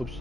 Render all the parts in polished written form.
Oops.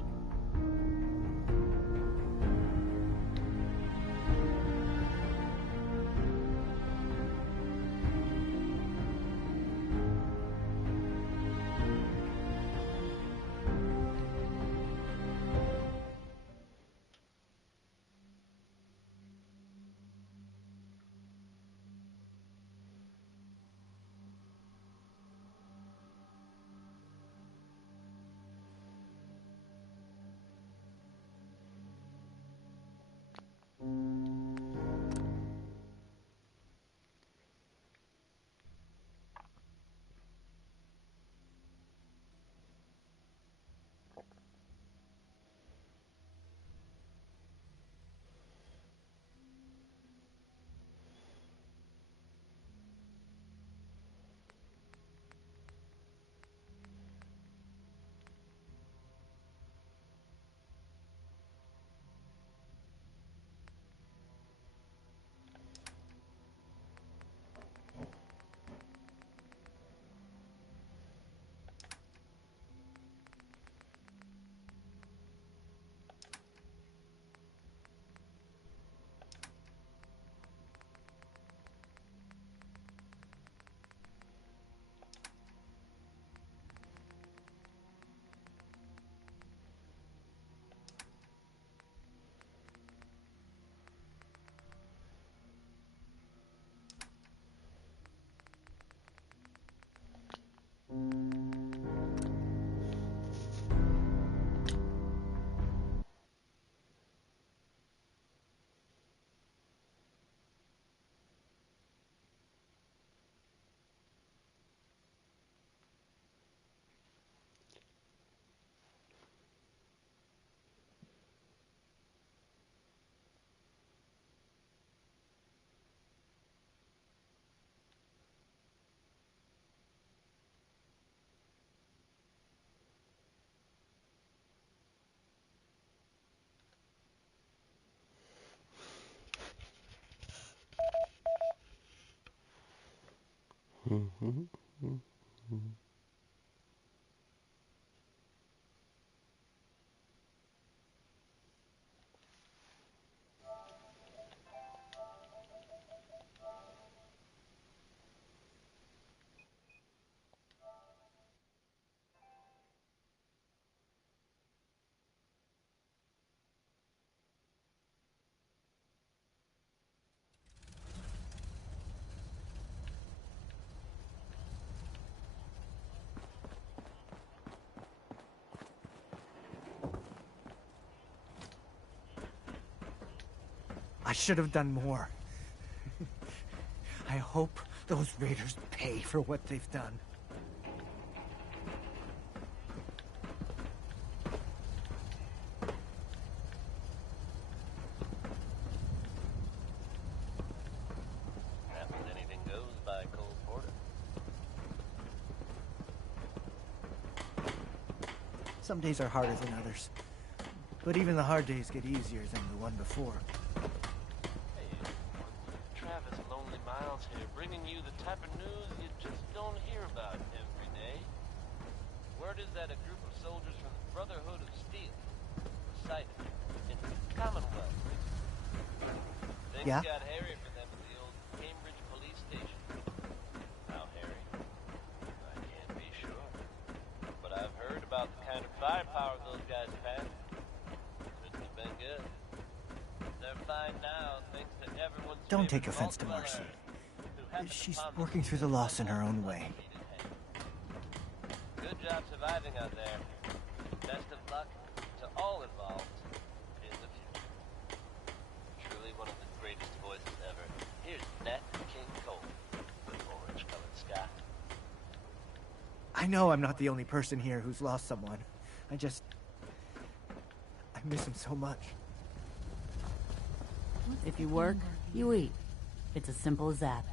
I should have done more. I hope those raiders pay for what they've done. Anything goes by Cole Porter. Some days are harder than others. But even the hard days get easier than the one before. Bringing you the type of news you just don't hear about every day. Word is that a group of soldiers from the Brotherhood of Steel were sighted in Commonwealth. Things got hairy for them at the old Cambridge police station. How hairy? I can't be sure. But I've heard about the kind of firepower those guys have had. Couldn't have been good. They're fine now, thanks to everyone's... Don't take offense to Marcy. She's working through the loss in her own way. Good job surviving out there. Best of luck to all involved in the future. Truly one of the greatest voices ever. Here's Nat King Cole with orange-colored sky. I know I'm not the only person here who's lost someone. I miss him so much. If you work, you eat. It's as simple as that.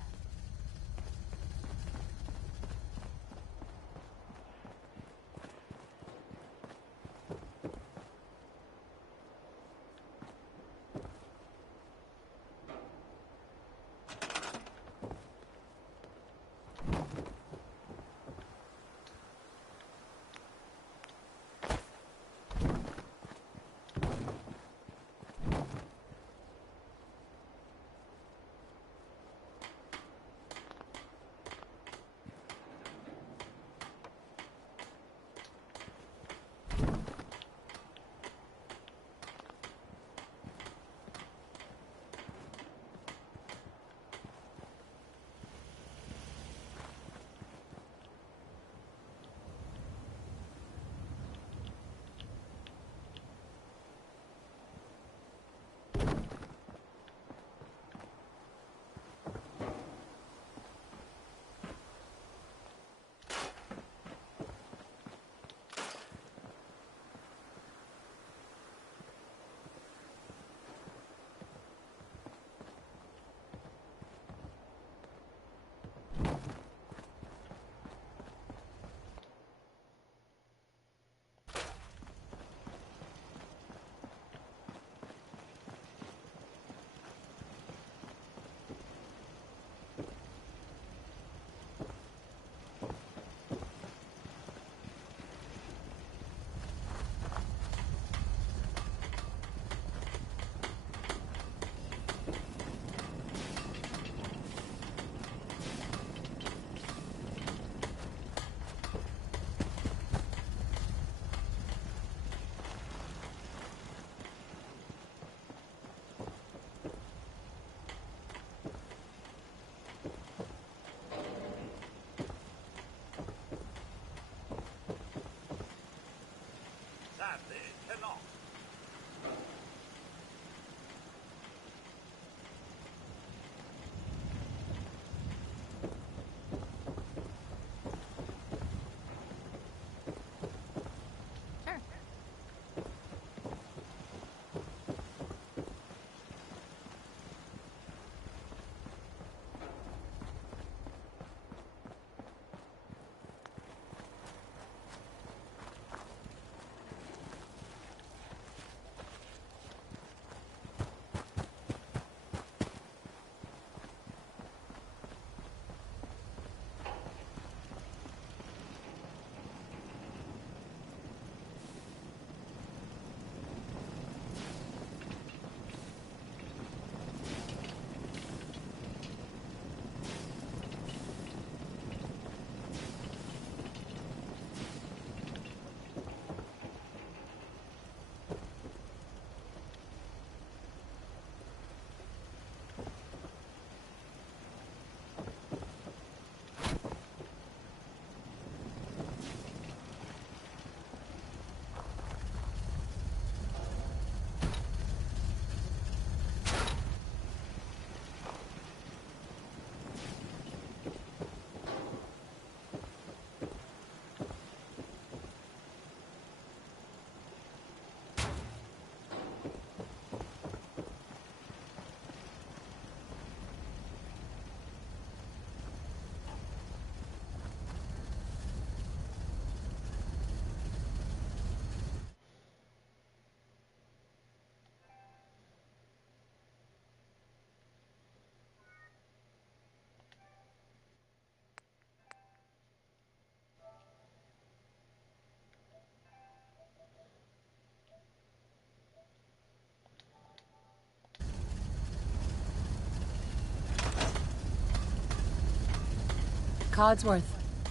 Codsworth.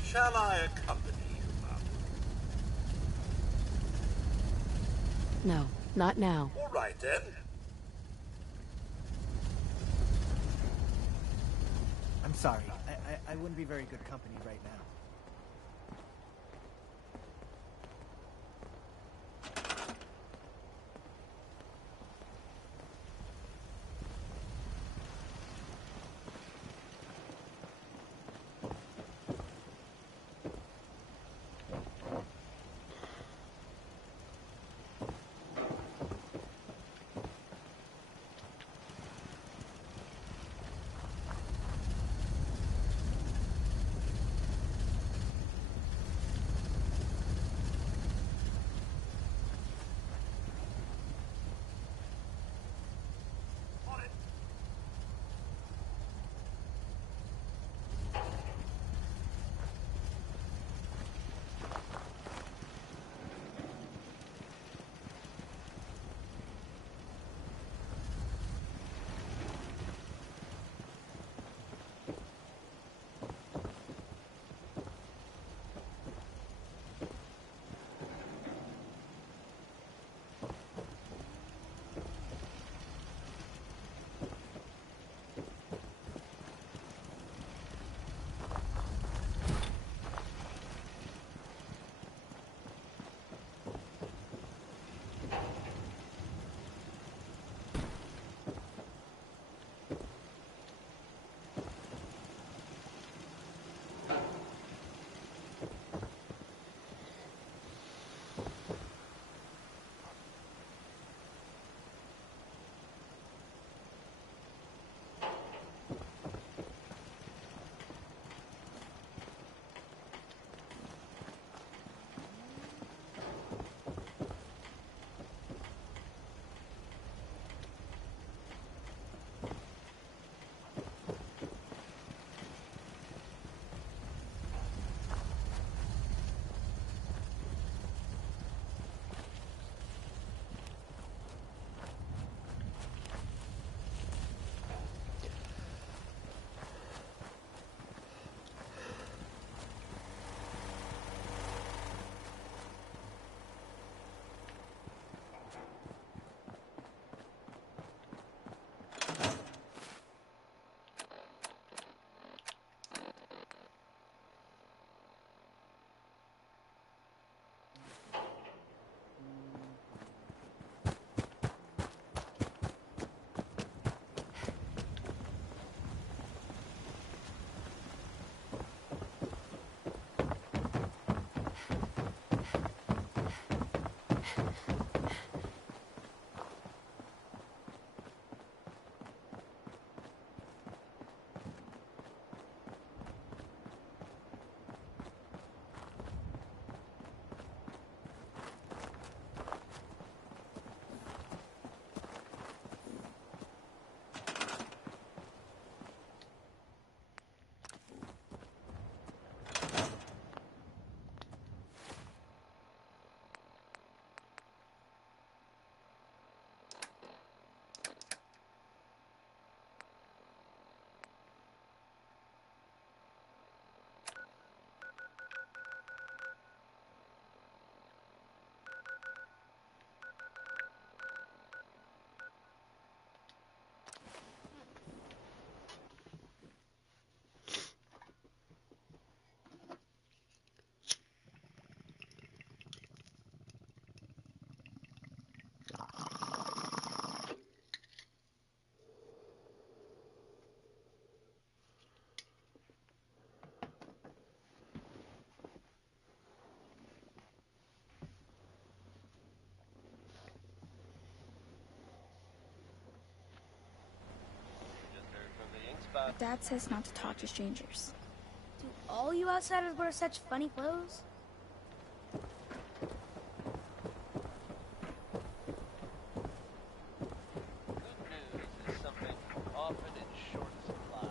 Shall I accompany you, Mum? No, not now. All right, then. I'm sorry. I wouldn't be very good company right now. Dad says not to talk to strangers. Do all you outsiders wear such funny clothes? Good news is something often in short supply.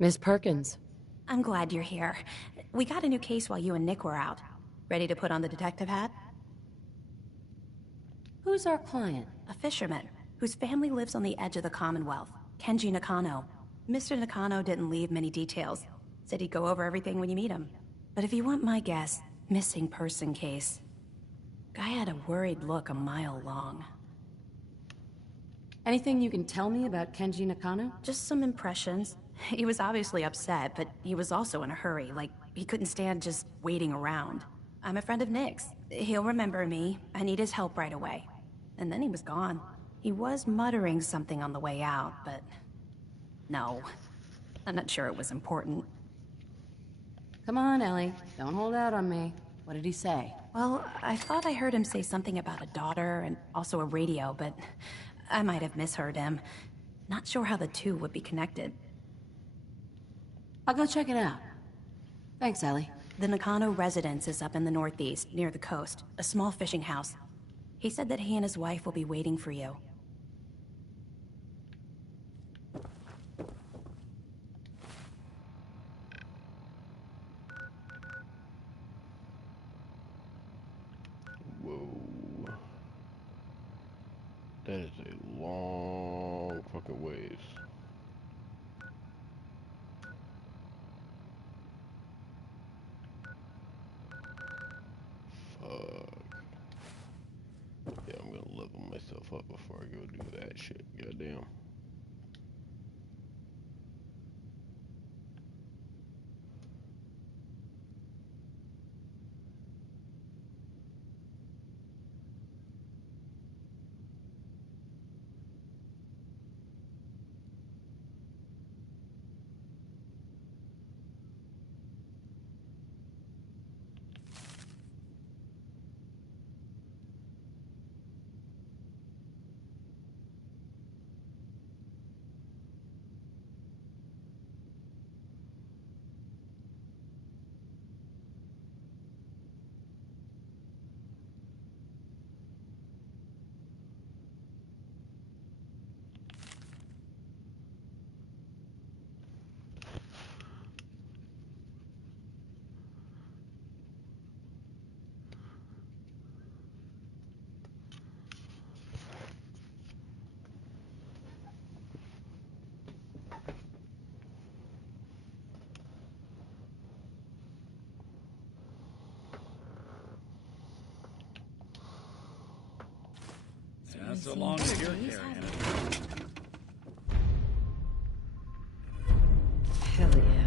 Miss Perkins. I'm glad you're here. We got a new case while you and Nick were out. Ready to put on the detective hat? Who's our client? A fisherman, whose family lives on the edge of the Commonwealth. Kenji Nakano. Mr. Nakano didn't leave many details. Said he'd go over everything when you meet him. But if you want my guess, missing person case. Guy had a worried look a mile long. Anything you can tell me about Kenji Nakano? Just some impressions. He was obviously upset, but he was also in a hurry, like he couldn't stand just waiting around. I'm a friend of Nick's. He'll remember me. I need his help right away. And then he was gone. He was muttering something on the way out, but... no. I'm not sure it was important. Come on, Ellie. Don't hold out on me. What did he say? Well, I thought I heard him say something about a daughter and also a radio, but I might have misheard him. Not sure how the two would be connected. I'll go check it out. Thanks, Ellie. The Nakano residence is up in the northeast, near the coast. A small fishing house. He said that he and his wife will be waiting for you. Whoa. That is a long fucking ways. Yeah, I'm gonna level myself up before I go do that shit. Goddamn. Yeah, so long as you're carrying it. Hell yeah.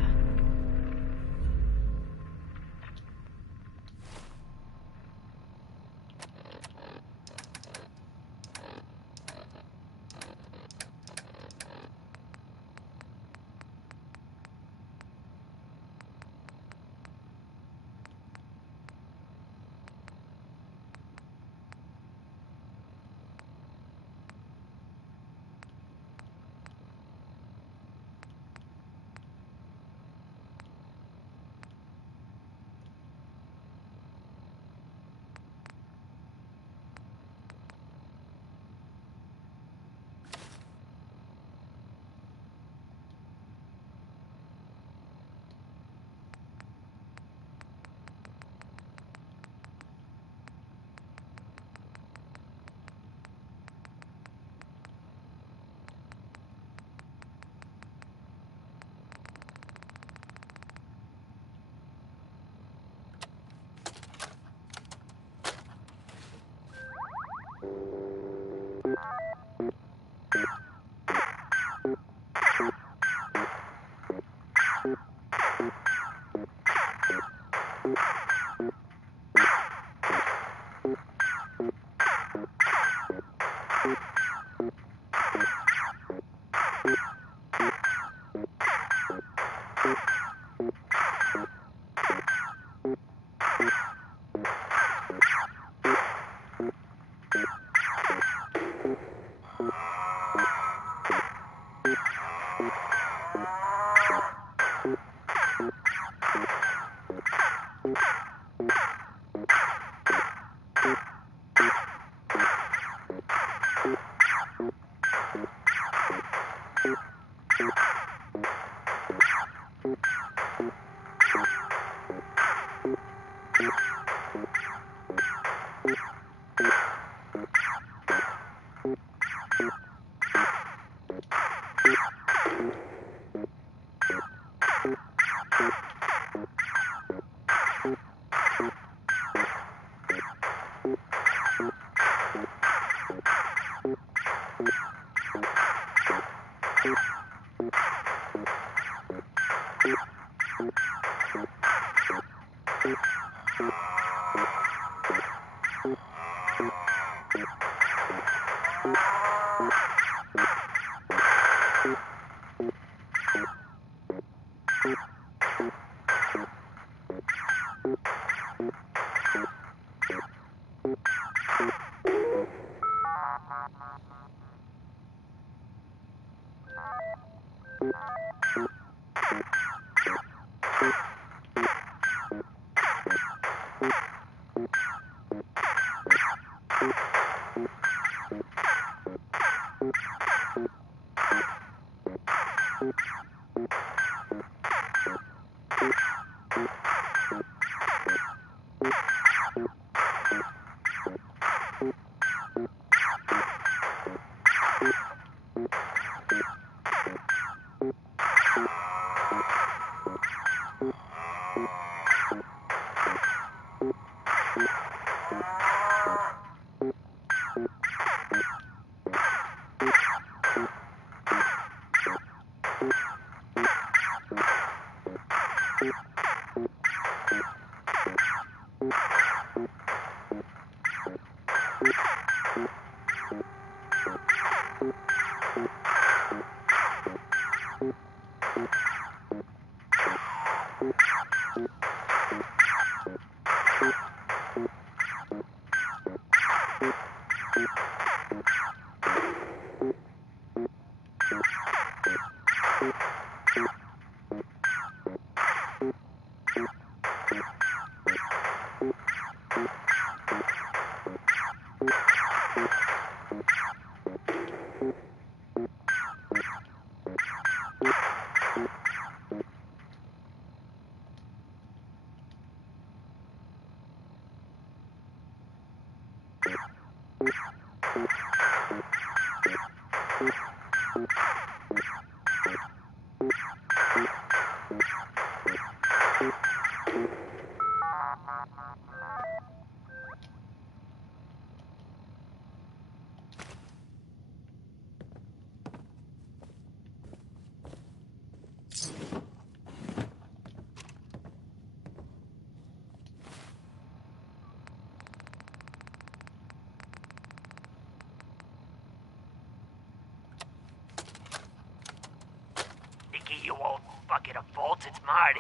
You old bucket of bolts, it's Marty.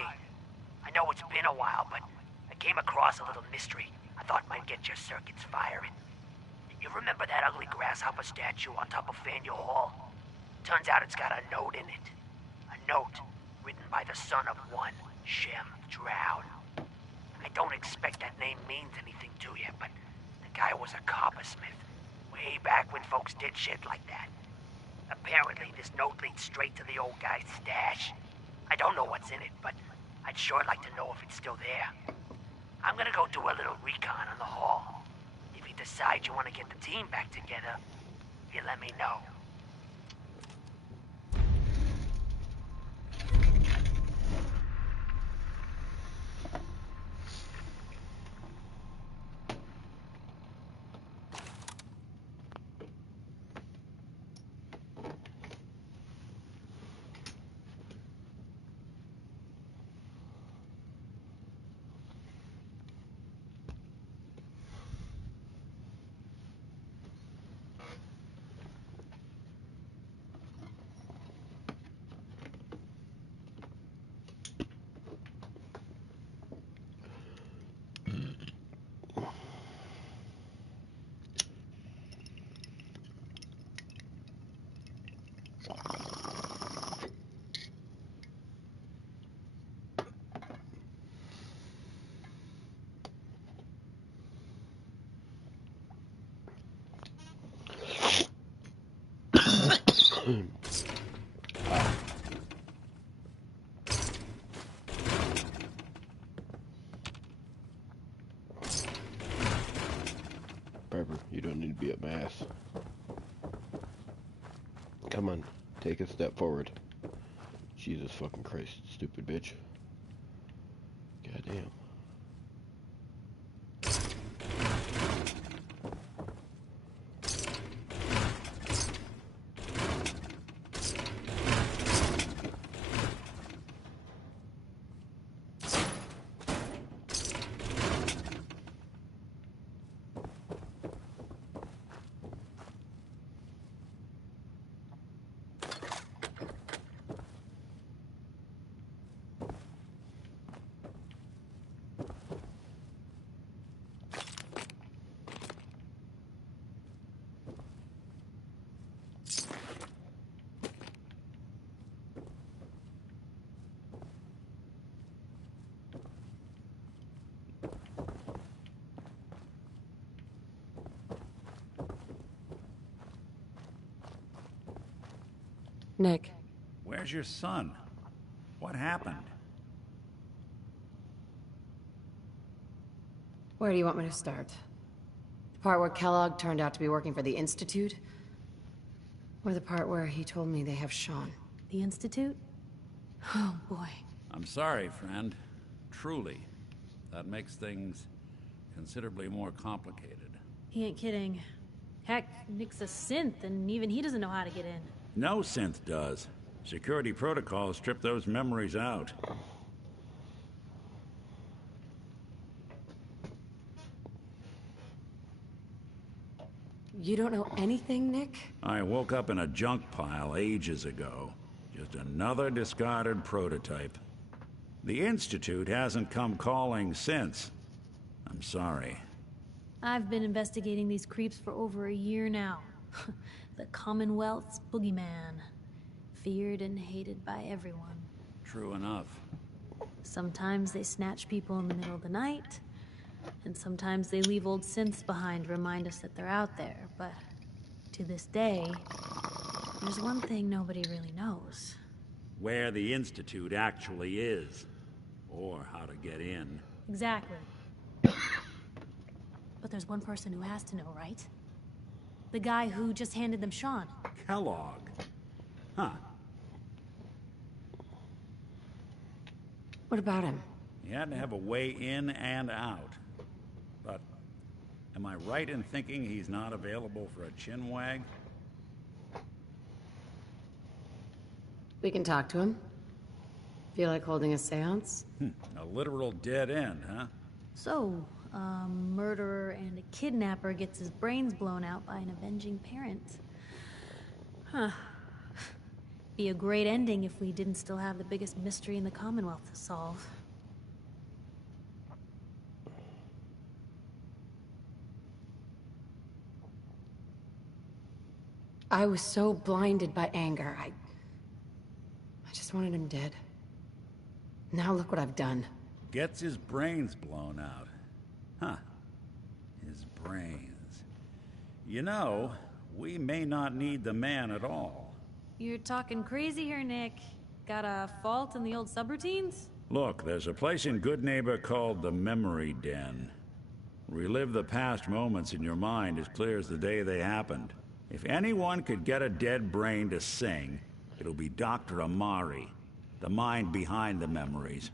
I know it's been a while, but I came across a little mystery I thought might get your circuits firing. You remember that ugly grasshopper statue on top of Faneuil Hall? Turns out it's got a note in it. A note written by the son of one Shem Droud. I don't expect that name means anything to you, but the guy was a coppersmith. Way back when folks did shit like that. Apparently, this note leads straight to the old guy's stash. I don't know what's in it, but I'd sure like to know if it's still there. I'm gonna go do a little recon on the hall. If you decide you want to get the team back together, you let me know. Pepper, you don't need to be up my ass. Come on, take a step forward. Jesus fucking Christ, stupid bitch. Goddamn. Nick. Where's your son? What happened? Where do you want me to start? The part where Kellogg turned out to be working for the Institute? Or the part where he told me they have Sean? The Institute? Oh, boy. I'm sorry, friend. Truly. That makes things considerably more complicated. He ain't kidding. Heck, Nick's a synth, and even he doesn't know how to get in. No synth does. Security protocols strip those memories out. You don't know anything, Nick? I woke up in a junk pile ages ago. Just another discarded prototype. The Institute hasn't come calling since. I'm sorry. I've been investigating these creeps for over a year now. The Commonwealth's boogeyman. Feared and hated by everyone. True enough. Sometimes they snatch people in the middle of the night, and sometimes they leave old synths behind to remind us that they're out there, but to this day, there's one thing nobody really knows. Where the Institute actually is. Or how to get in. Exactly. But there's one person who has to know, right? The guy who just handed them Sean. Kellogg. Huh. What about him? He had to have a way in and out. But am I right in thinking he's not available for a chinwag? We can talk to him. Feel like holding a seance? A literal dead end, huh? So, a murderer and a kidnapper gets his brains blown out by an avenging parent. Huh. Be a great ending if we didn't still have the biggest mystery in the Commonwealth to solve. I was so blinded by anger. I just wanted him dead. Now look what I've done. Gets his brains blown out. Huh. His brains. You know, we may not need the man at all. You're talking crazy here, Nick. Got a fault in the old subroutines? Look, there's a place in Good Neighbor called the Memory Den. Relive the past moments in your mind as clear as the day they happened. If anyone could get a dead brain to sing, it'll be Dr. Amari, the mind behind the memories.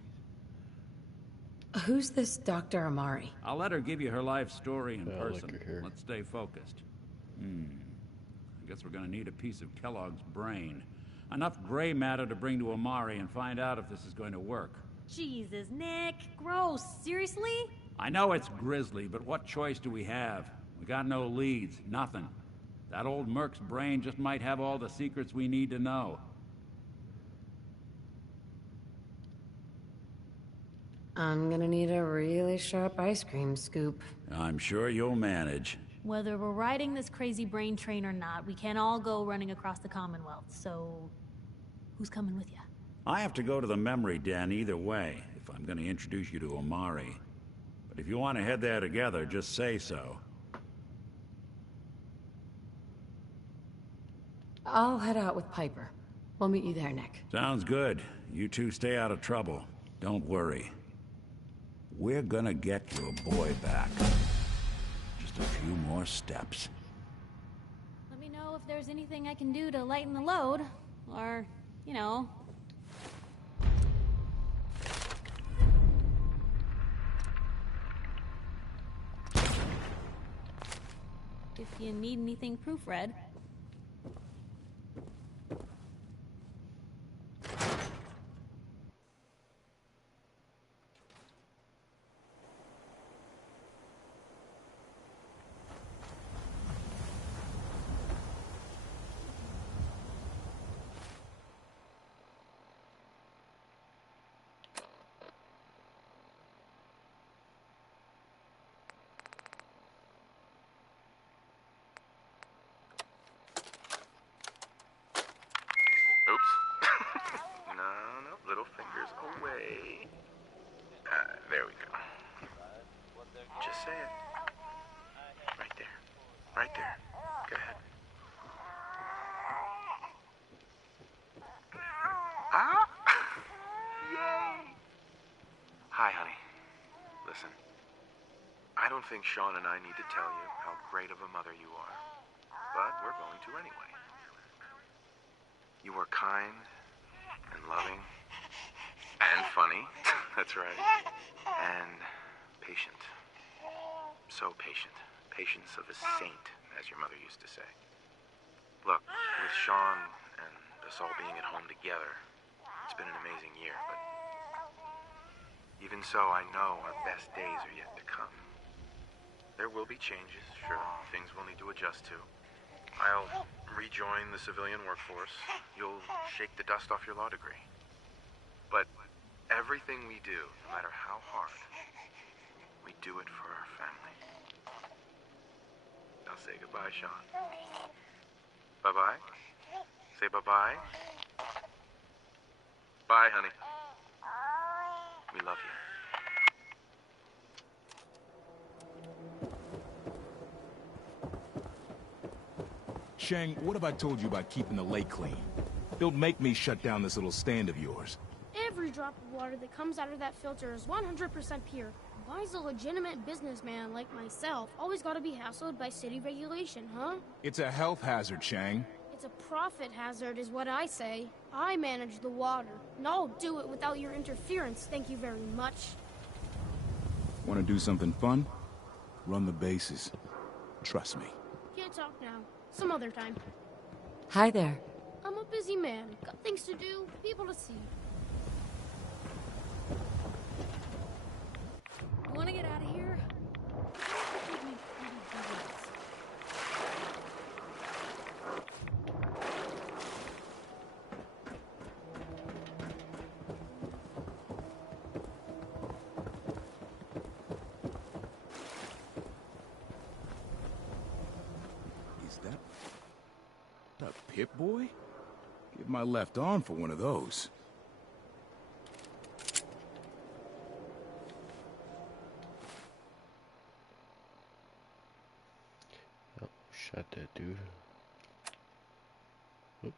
Who's this Dr. Amari? I'll let her give you her life story in I person. like her hair. Let's stay focused. I guess we're gonna need a piece of Kellogg's brain. Enough gray matter to bring to Amari and find out if this is going to work. Jesus, Nick. Gross. Seriously? I know it's grisly, but what choice do we have? We got no leads, nothing. That old Merc's brain just might have all the secrets we need to know. I'm gonna need a really sharp ice cream scoop. I'm sure you'll manage. Whether we're riding this crazy brain train or not, we can't all go running across the Commonwealth, so... who's coming with you? I have to go to the Memory Den either way, if I'm gonna introduce you to Amari. But if you want to head there together, just say so. I'll head out with Piper. We'll meet you there, Nick. Sounds good. You two stay out of trouble. Don't worry. We're gonna get your boy back. Just a few more steps. Let me know if there's anything I can do to lighten the load. Or, you know... if you need anything proofread. think Sean and I need to tell you how great of a mother you are, but we're going to anyway. You are kind and loving and funny, that's right, and patient. So patient. Patience of a saint, as your mother used to say. Look, with Sean and us all being at home together, it's been an amazing year, but even so, I know our best days are yet to come. There will be changes, sure, things we'll need to adjust to. I'll rejoin the civilian workforce. You'll shake the dust off your law degree. But everything we do, no matter how hard, we do it for our family. Now say goodbye, Sean. Bye-bye. Say bye-bye. Bye, honey. We love you. Shang, what have I told you about keeping the lake clean? Don't make me shut down this little stand of yours. Every drop of water that comes out of that filter is 100% pure. Why's a legitimate businessman like myself always gotta be hassled by city regulation, huh? It's a health hazard, Shang. It's a profit hazard is what I say. I manage the water, and I'll do it without your interference, thank you very much. Want to do something fun? Run the bases. Trust me. Can't talk now. Some other time. Hi there. I'm a busy man. Got things to do, people to see. You wanna get out of here? Is that a Pip-Boy? Give my left arm for one of those. Oh, shot that dude. Oops.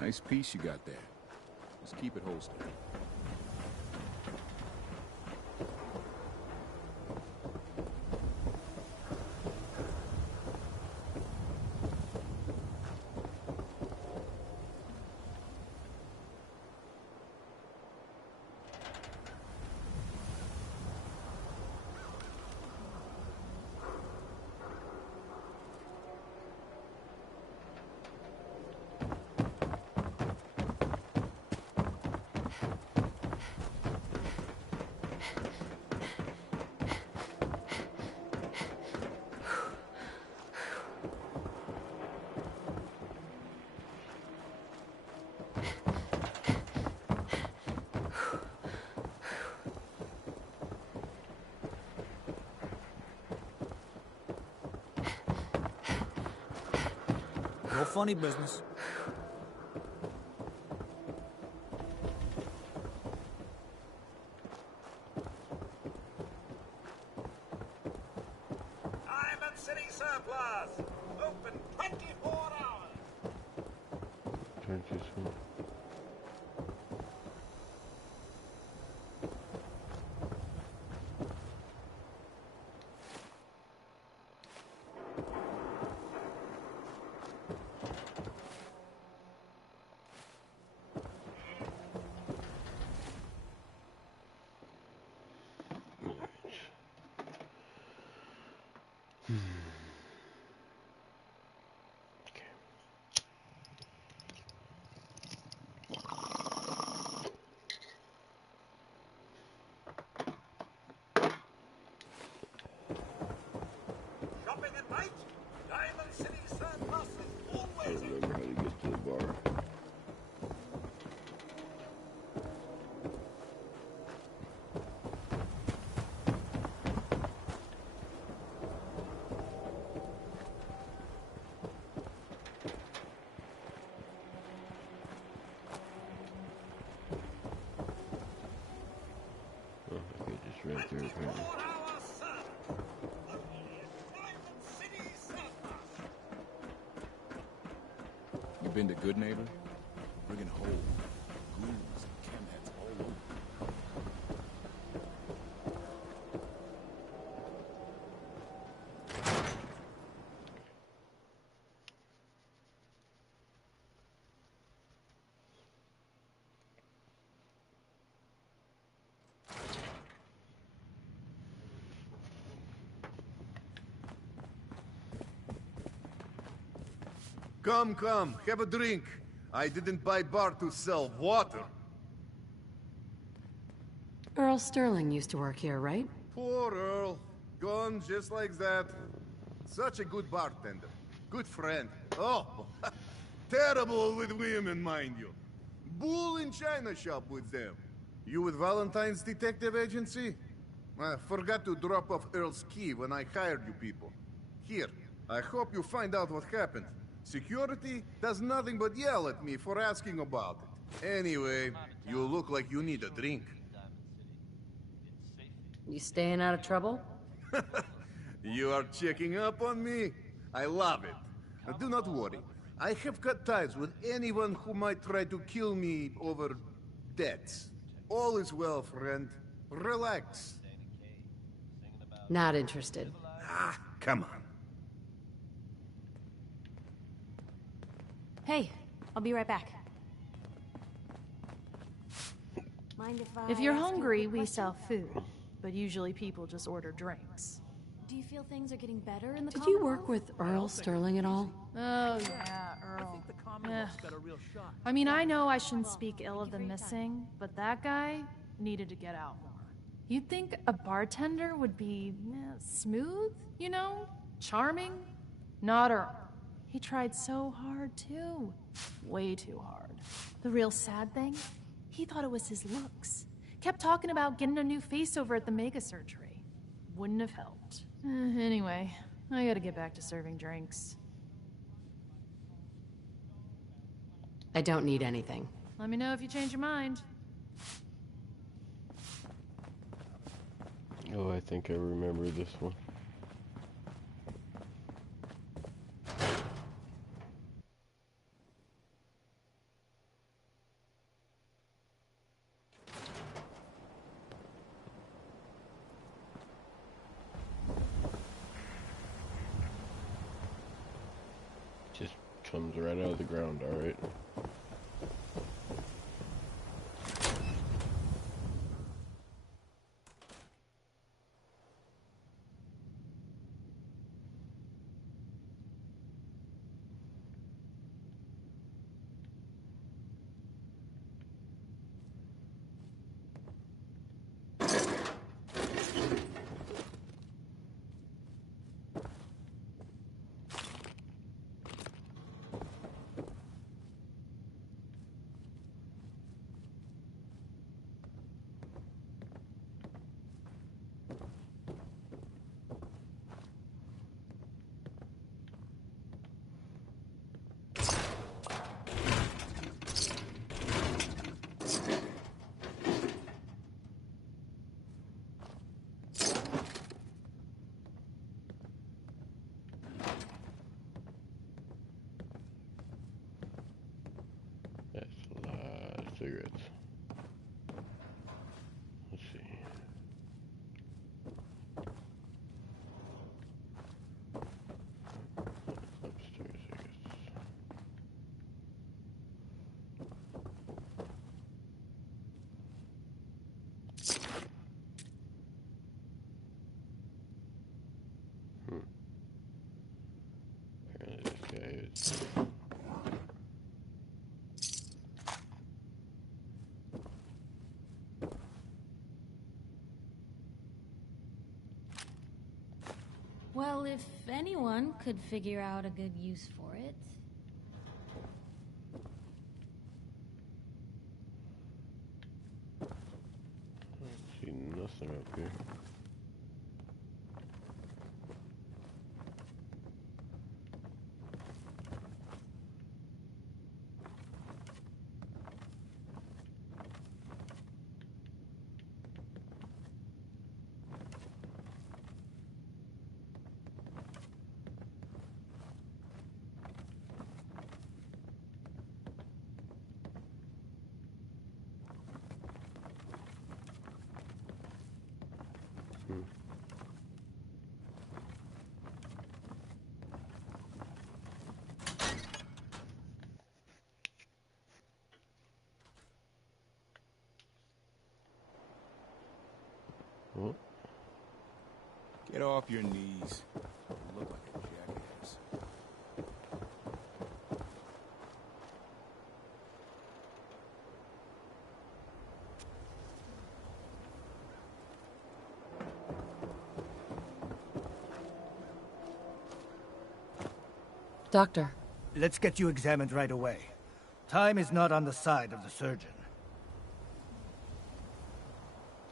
Nice piece you got there. Just keep it holstered. No funny business. I'm at city surplus. Open 24 hours. right? Diamond City Surplus is I always don't remember how to get to the bar. Oh, okay, just right there apparently. You been to Good Neighbor? Friggin' hole. Ghouls and chemheads all over. Come, come, have a drink. I didn't buy bar to sell water. Earl Sterling used to work here, right? Poor Earl. Gone just like that. Such a good bartender. Good friend. Oh, terrible with women, mind you. Bull in china shop with them. You with Valentine's Detective Agency? I forgot to drop off Earl's key when I hired you people. Here, I hope you find out what happened. Security does nothing but yell at me for asking about it. Anyway, you look like you need a drink. You staying out of trouble? You are checking up on me? I love it. Now, do not worry. I have cut ties with anyone who might try to kill me over debts. All is well, friend. Relax. Not interested. Ah, come on. Hey, I'll be right back. Mind If you're hungry, we sell food, but usually people just order drinks. Do you feel things are getting better in the Did you work with Earl Sterling at all? Oh, yeah, Earl. I mean, I know I shouldn't speak ill of the missing, but that guy needed to get out more. You'd think a bartender would be smooth, you know? Charming? Not Earl. He tried so hard, too. Way too hard. The real sad thing? He thought it was his looks. Kept talking about getting a new face over at the mega surgery. Wouldn't have helped. Anyway, I gotta get back to serving drinks. I don't need anything. Let me know if you change your mind. Oh, I think I remember this one. Just comes right out of the ground, alright? That's a lot of cigarettes. Let's see. Upstairs, I guess. Apparently this guy is... if anyone could figure out a good use for it. I see nothing up here. Oh. Get off your knees. You look like a jackass. Doctor. Let's get you examined right away. Time is not on the side of the surgeon.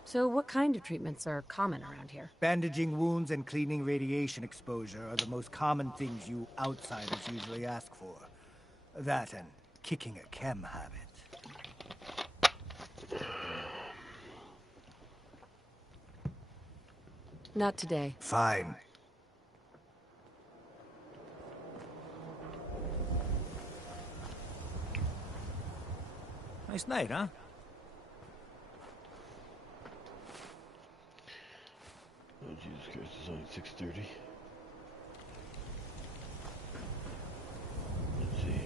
So what kind of treatments are common around here? Bandaging wounds and cleaning radiation exposure are the most common things you outsiders usually ask for. That and kicking a chem habit. Not today. Fine. Nice night, huh? Oh, Jesus Christ, it's only 6:30. Let's see.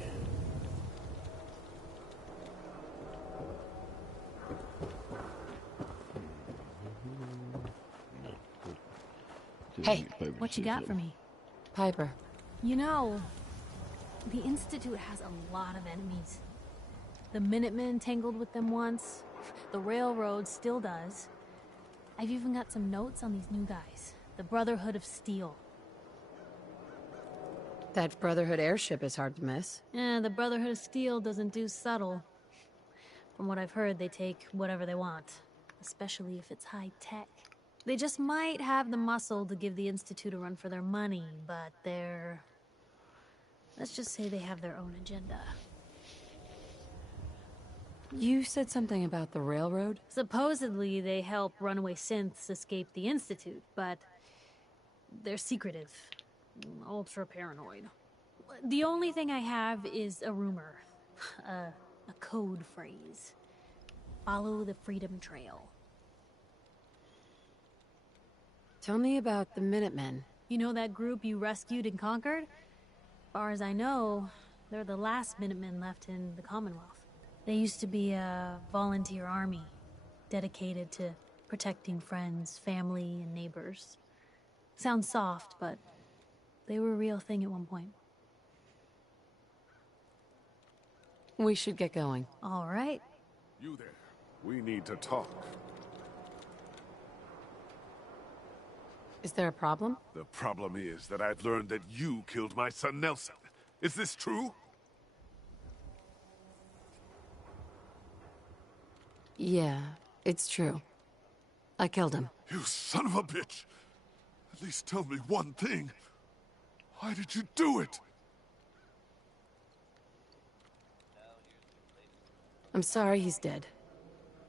Hey, what you got for me? Piper. You know, the Institute has a lot of enemies. The Minutemen tangled with them once. The Railroad still does. I've even got some notes on these new guys. The Brotherhood of Steel. That Brotherhood airship is hard to miss. The Brotherhood of Steel doesn't do subtle. From what I've heard, they take whatever they want. Especially if it's high-tech. They just might have the muscle to give the Institute a run for their money, but they're... let's just say they have their own agenda. You said something about the Railroad? Supposedly, they help runaway synths escape the Institute, but they're secretive. Ultra paranoid. The only thing I have is a rumor. A code phrase. Follow the Freedom Trail. Tell me about the Minutemen. You know that group you rescued and conquered? As far as I know, they're the last Minutemen left in the Commonwealth. They used to be a volunteer army, dedicated to protecting friends, family, and neighbors. Sounds soft, but they were a real thing at one point. We should get going. All right. You there. We need to talk. Is there a problem? The problem is that I've learned that you killed my son Nelson. Is this true? Yeah, it's true. I killed him. You son of a bitch! At least tell me one thing. Why did you do it? I'm sorry he's dead.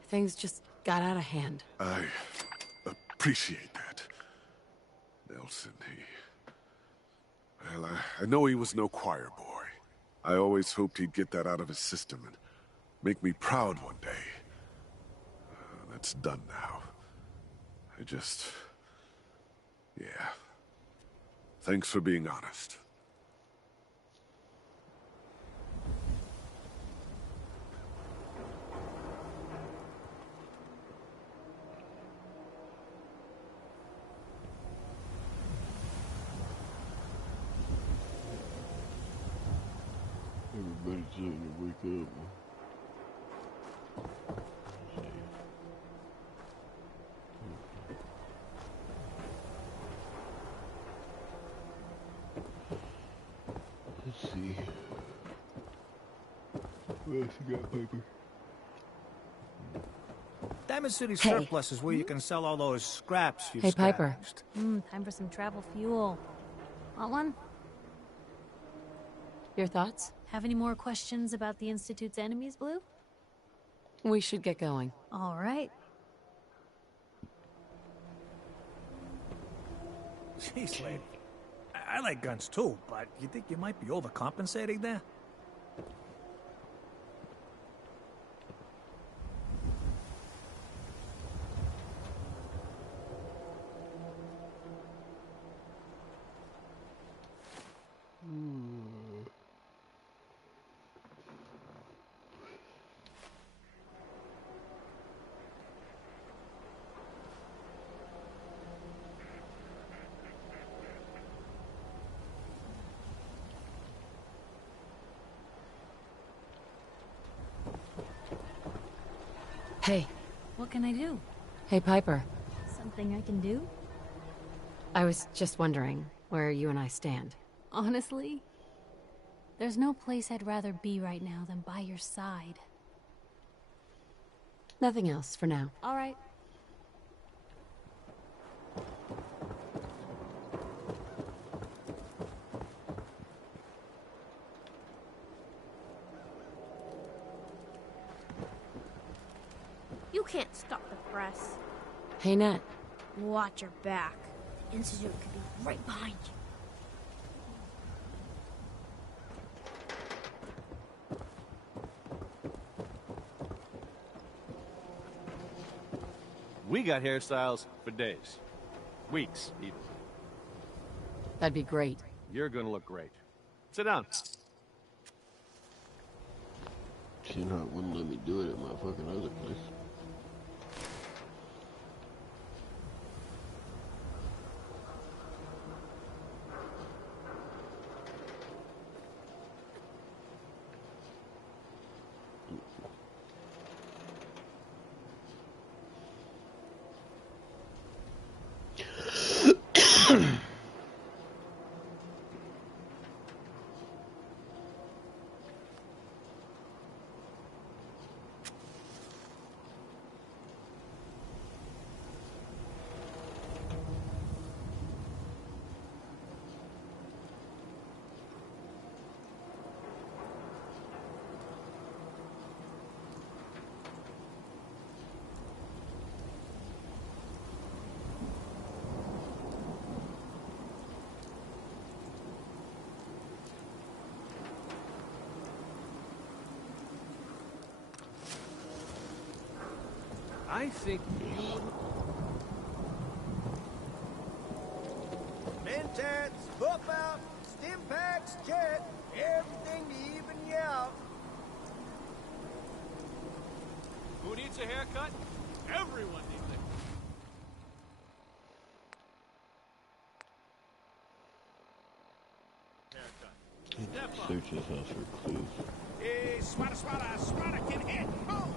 Things just got out of hand. I appreciate that. Nelson, well, I know he was no choir boy. I always hoped he'd get that out of his system and make me proud one day. That's done now. Yeah. Thanks for being honest. Everybody's starting to wake up. What else you got, Piper? Diamond City Surplus is where you can sell all those scraps you've Hey, Piper. scavenged. Time for some travel fuel. Want one? Your thoughts? Have any more questions about the Institute's enemies, Blue? We should get going. All right. Jeez, lady. I like guns too, but you think you might be overcompensating there? Hey. What can I do? Hey, Piper. Something I can do? I was just wondering where you and I stand. Honestly, there's no place I'd rather be right now than by your side. Nothing else for now. All right. You can't stop the press. Hey, Nat. Watch your back. The Institute could be right behind you. We got hairstyles for days. Weeks, even. That'd be great. You're gonna look great. Sit down. She not wouldn't let me do it at my fucking other place. I think you would... Mentats, pop out, stim packs, jet, everything to even you out. Who needs a haircut? Everyone needs a haircut. Search his house for clues. Hey, swada can hit. Oh!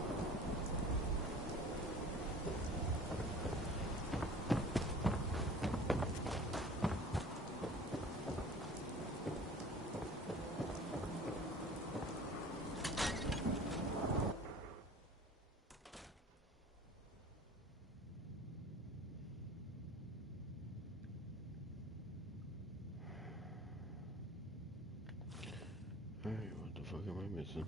Alright, what the fuck am I missing?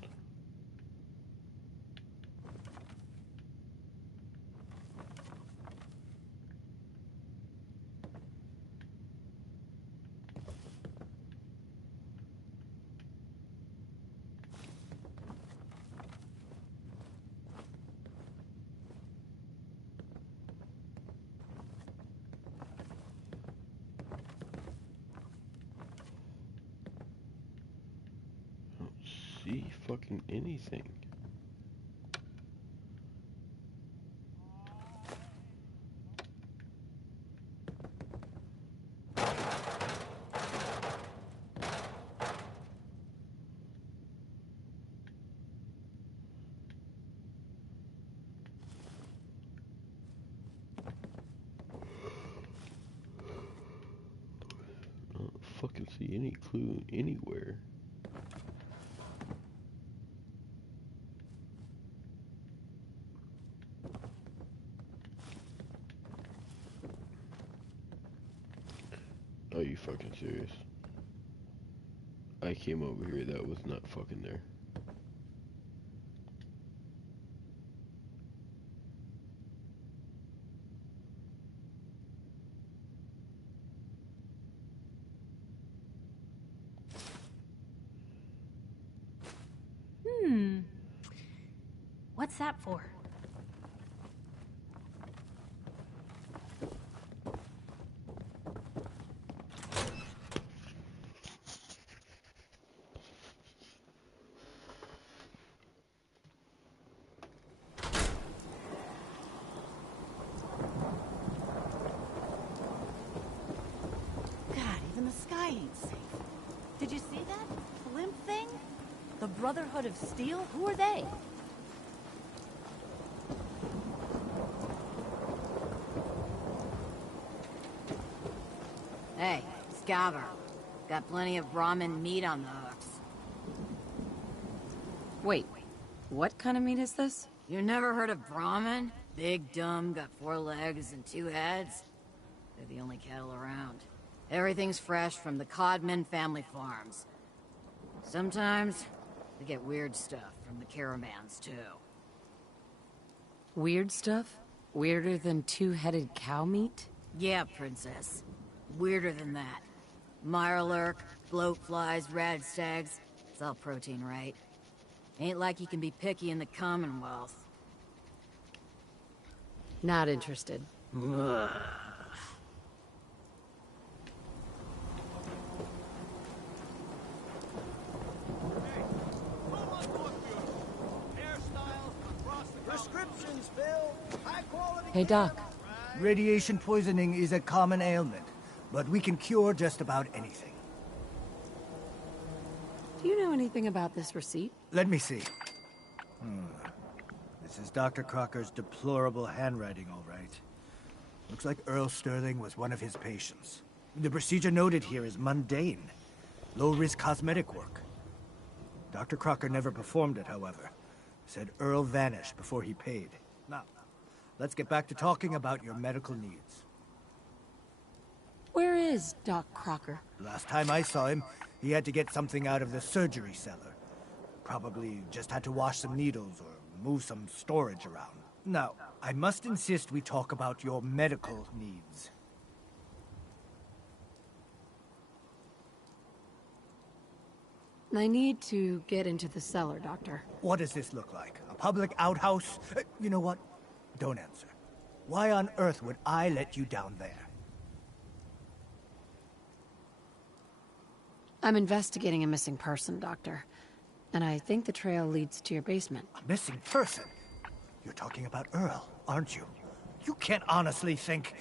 See fucking anything. I don't fucking see any clue anywhere. fucking serious? I came over here, that was not fucking there. What's that for? God, even the sky ain't safe. Did you see that blimp thing? The Brotherhood of Steel? Who are they? Hey, Scaver. Got plenty of Brahmin meat on the hooks. Wait, what kind of meat is this? You never heard of Brahmin? Big, dumb, got 4 legs and 2 heads. They're the only cattle around. Everything's fresh from the Codman family farms. Sometimes, they get weird stuff from the caravans, too. Weird stuff? Weirder than 2-headed cow meat? Yeah, princess. Weirder than that. Mirelurk, bloatflies, radstags. It's all protein, right? Ain't like you can be picky in the Commonwealth. Not interested. Prescriptions, Phil. High quality. Hey, Doc. Radiation poisoning is a common ailment, but we can cure just about anything. Do you know anything about this receipt? Let me see. This is Dr. Crocker's deplorable handwriting, all right. Looks like Earl Sterling was one of his patients. The procedure noted here is mundane. Low-risk cosmetic work. Dr. Crocker never performed it, however. Said Earl vanished before he paid. Now, let's get back to talking about your medical needs. Where is Doc Crocker? Last time I saw him, he had to get something out of the surgery cellar. Probably just had to wash some needles or move some storage around. Now, I must insist we talk about your medical needs. I need to get into the cellar, Doctor. What does this look like? A public outhouse? You know what? Don't answer. Why on earth would I let you down there? I'm investigating a missing person, Doctor. And I think the trail leads to your basement. A missing person? You're talking about Earl, aren't you? You can't honestly think...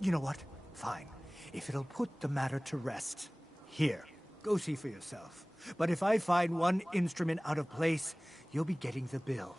You know what? Fine. If it'll put the matter to rest. Here, go see for yourself. But if I find one instrument out of place, you'll be getting the bill.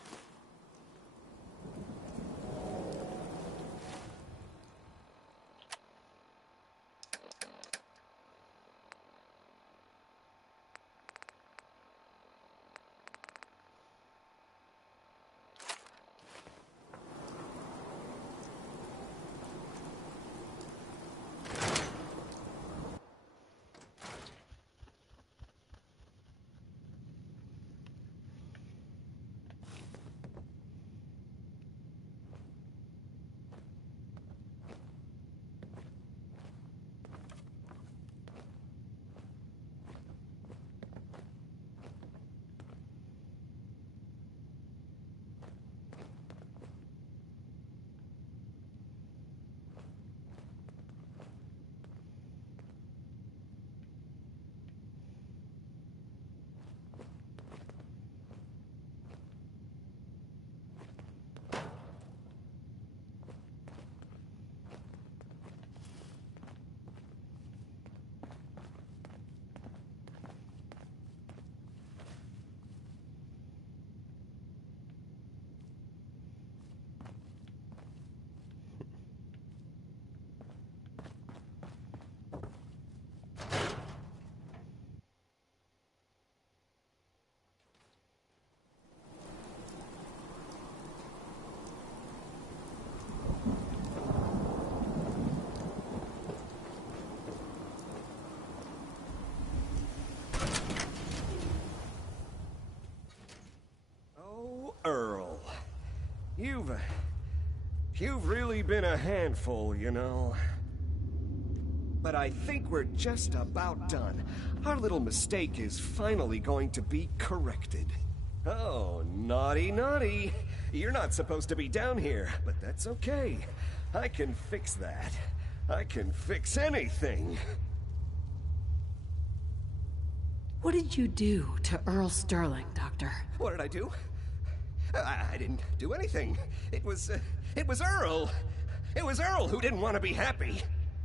You've really been a handful, you know. But I think we're just about done. Our little mistake is finally going to be corrected. Oh, naughty, naughty. You're not supposed to be down here, but that's okay. I can fix that. I can fix anything. What did you do to Earl Sterling, Doctor? What did I do? I didn't do anything. It was Earl. It was Earl who didn't want to be happy.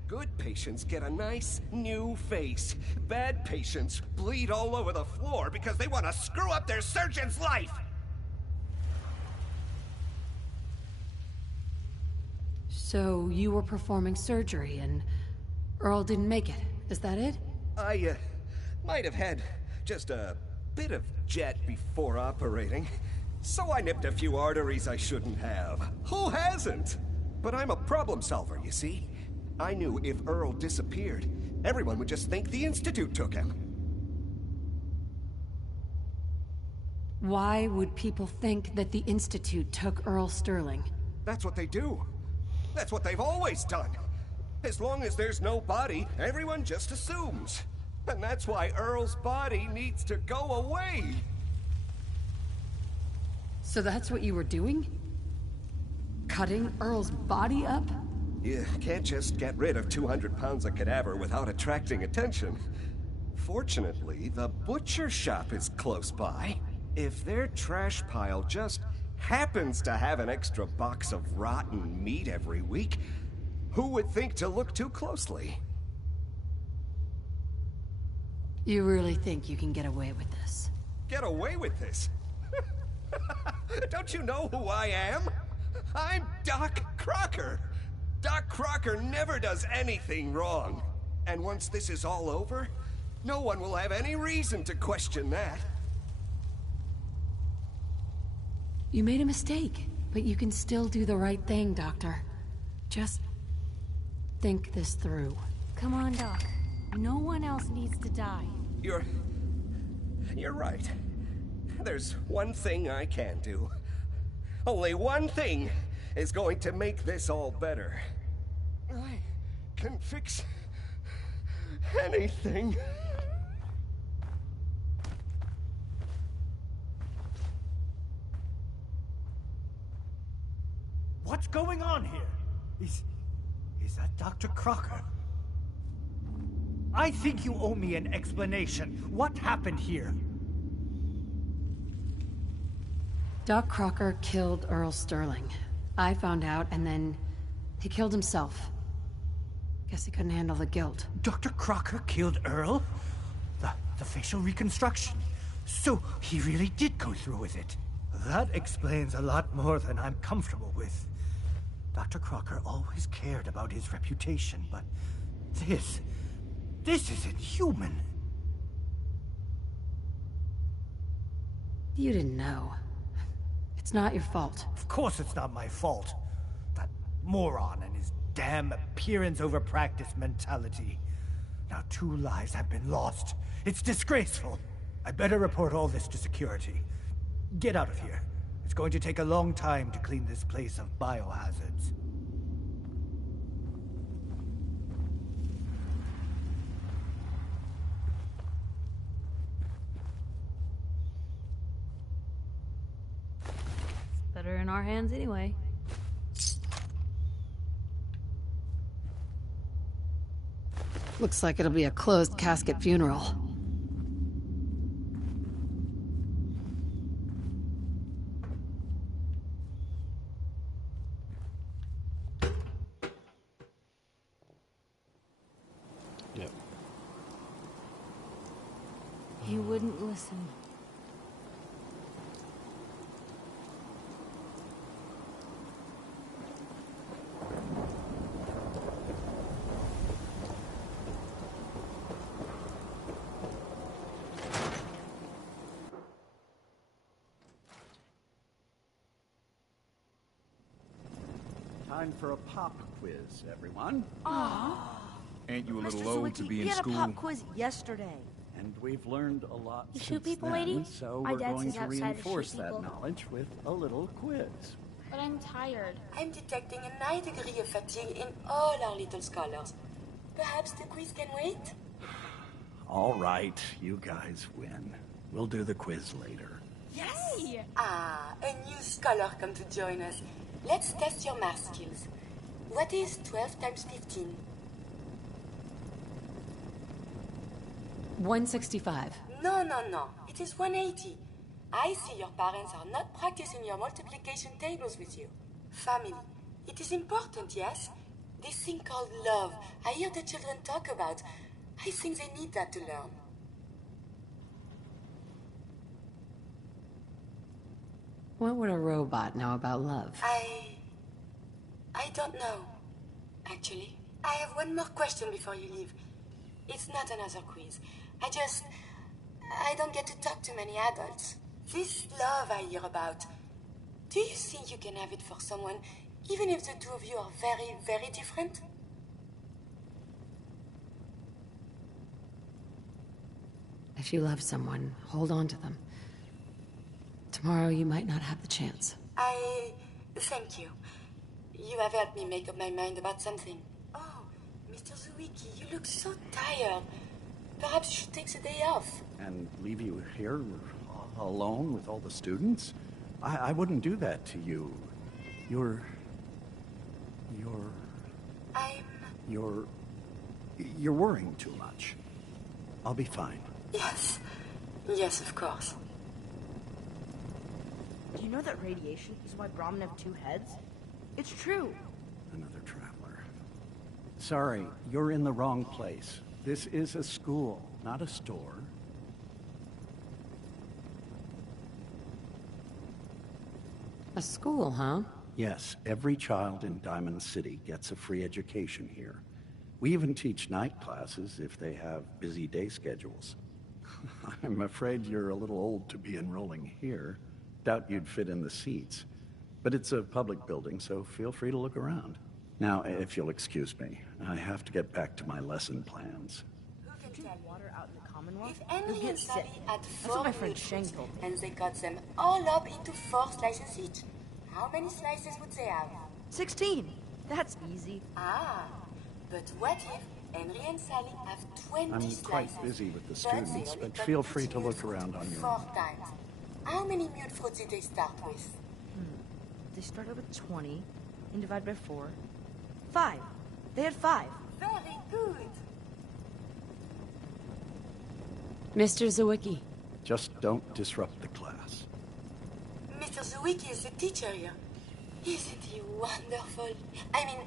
Good patients get a nice, new face. Bad patients bleed all over the floor because they want to screw up their surgeon's life! So you were performing surgery and Earl didn't make it, is that it? I, might have had just a bit of jet before operating. So I nipped a few arteries I shouldn't have. Who hasn't? But I'm a problem solver, you see? I knew if Earl disappeared, everyone would just think the Institute took him. Why would people think that the Institute took Earl Sterling? That's what they do. That's what they've always done. As long as there's no body, everyone just assumes. And that's why Earl's body needs to go away. So that's what you were doing? Cutting Earl's body up? You can't just get rid of 200 pounds of cadaver without attracting attention. Fortunately, the butcher shop is close by. If their trash pile just happens to have an extra box of rotten meat every week, who would think to look too closely? You really think you can get away with this? Get away with this? Don't you know who I am? I'm Doc Crocker. Doc Crocker never does anything wrong. And once this is all over, no one will have any reason to question that. You made a mistake, but you can still do the right thing, Doctor. Just think this through. Come on, Doc. No one else needs to die. You're right. There's one thing I can do. Only one thing is going to make this all better. I can fix anything. What's going on here? Is that Dr. Crocker? I think you owe me an explanation. What happened here? Doc Crocker killed Earl Sterling. I found out, and then he killed himself. Guess he couldn't handle the guilt. Dr. Crocker killed Earl? The facial reconstruction. So he really did go through with it. That explains a lot more than I'm comfortable with. Dr. Crocker always cared about his reputation, but this isn't human. You didn't know. It's not your fault. Of course it's not my fault. That moron and his damn appearance over practice mentality. Now 2 lives have been lost. It's disgraceful. I better report all this to security. Get out of here. It's going to take a long time to clean this place of biohazards. Better in our hands anyway. Looks like it'll be a closed casket funeral. Yep. He wouldn't listen. Time for a pop quiz, everyone. Ain't you a Mr. little old to Sawicki, be in we had school? a pop quiz yesterday. And we've learned a lot You since shoot people, then, lady? so My we're dad going says to outside to shoot reinforce that people. knowledge with a little quiz. but I'm tired. I'm detecting a high degree of fatigue in all our little scholars. Perhaps the quiz can wait? All right, you guys win. We'll do the quiz later. Yes! Ah, a new scholar come to join us. Let's test your math skills. What is 12 times 15? 165. No. It is 180. I see your parents are not practicing your multiplication tables with you. Family. It is important, yes? This thing called love, I hear the children talk about. I think they need that to learn. What would a robot know about love? I don't know, actually. I have one more question before you leave. It's not another quiz. I don't get to talk to many adults. This love I hear about, do you think you can have it for someone, even if the two of you are very, very different? If you love someone, hold on to them. Tomorrow you might not have the chance. Thank you. You have helped me make up my mind about something. Oh, Mr. Zuwicki, you look so tired. Perhaps you should take the day off. And leave you here alone with all the students? I wouldn't do that to you. You're worrying too much. I'll be fine. Yes, of course. Do you know that radiation is why Brahmin have two heads? It's true. Another traveler. Sorry, you're in the wrong place. This is a school, not a store. A school, huh? Yes, every child in Diamond City gets a free education here. We even teach night classes if they have busy day schedules. I'm afraid you're a little old to be enrolling here. Doubt you'd fit in the seats. But it's a public building, so feel free to look around. Now, if you'll excuse me, I have to get back to my lesson plans. Water out in the Commonwealth? If Henry and Sally had That's 4 what my friend meat Sheng fruits told me. and they cut them all up into 4 slices each, how many slices would they have? 16. That's easy. But what if Henry and Sally have 20 I'm slices? quite busy with the but they students, only but cut feel each free to mule look fruit around on your 4 own. times. How many mule fruits did they start with? They started with 20 and divide by 4. 5. They had 5. Very good. Mr. Zawicki. Just don't disrupt the class. Mr. Zuwicki is the teacher here. Isn't he wonderful? I mean,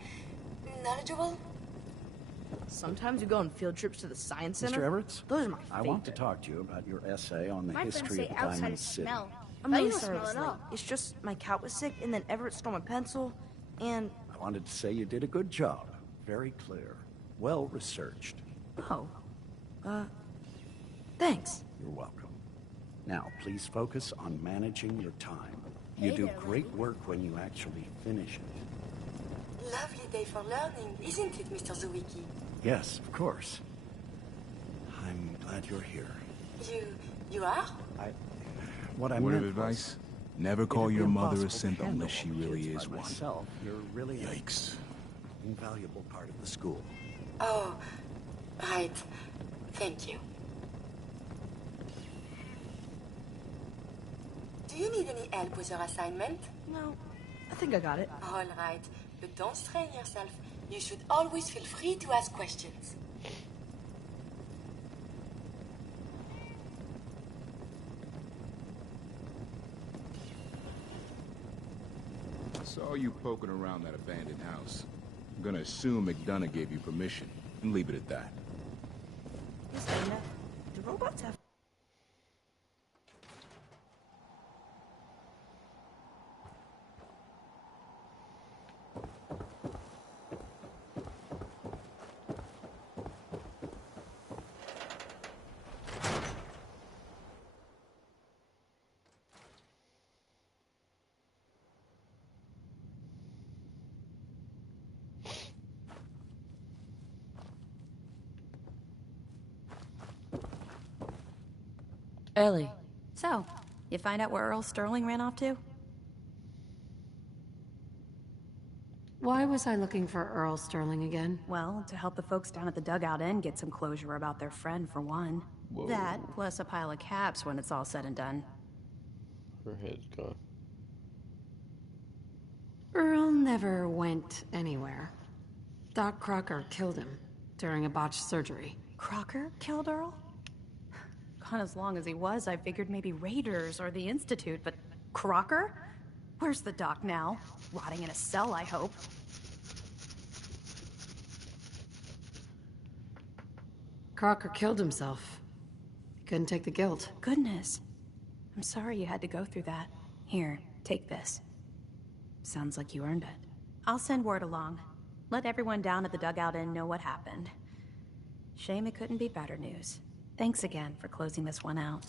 knowledgeable? Sometimes we go on field trips to the science center. Mr. Everett, Those are my I want to talk to you about your essay on the My friends history say of outside Diamond is City. smell. I'm But really you don't sorry I smell was at late. all. It's just my cat was sick, and then Everett stole my pencil, and... I wanted to say you did a good job. Very clear. Well researched. Oh. Thanks. You're welcome. Now, please focus on managing your time. You Hey do there, great work when you actually finish it. Lovely day for learning, isn't it, Mr. Zuwicki? Yes, of course. I'm glad you're here. You are? What I Word meant of advice? was, Never call it'd be your mother a impossible to simp handle unless she all the really kids is by one. myself. You're really Yikes. an invaluable part of the school. Oh, right. Thank you. Do you need any help with your assignment? No, I think I got it. All right, but don't strain yourself. You should always feel free to ask questions. Saw you poking around that abandoned house. I'm gonna assume McDonough gave you permission, and leave it at that. Yes, Dana. Do robots have... Ellie. So, you find out where Earl Sterling ran off to? Why was I looking for Earl Sterling again? Well, to help the folks down at the Dugout Inn get some closure about their friend, for one. Whoa. That, plus a pile of caps when it's all said and done. Her head's gone. Earl never went anywhere. Doc Crocker killed him during a botched surgery. Crocker killed Earl? Gone as long as he was, I figured maybe Raiders or the Institute, but Crocker? Where's the doc now? Rotting in a cell, I hope. Crocker killed himself. He couldn't take the guilt. Goodness. I'm sorry you had to go through that. Here, take this. Sounds like you earned it. I'll send word along. Let everyone down at the Dugout Inn know what happened. Shame it couldn't be better news. Thanks again for closing this one out.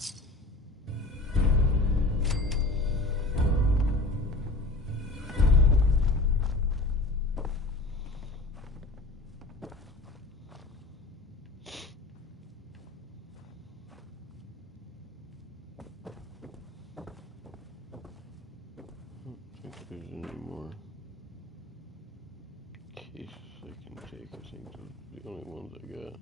I don't think there's any more cases I can take. I think those are the only ones I got.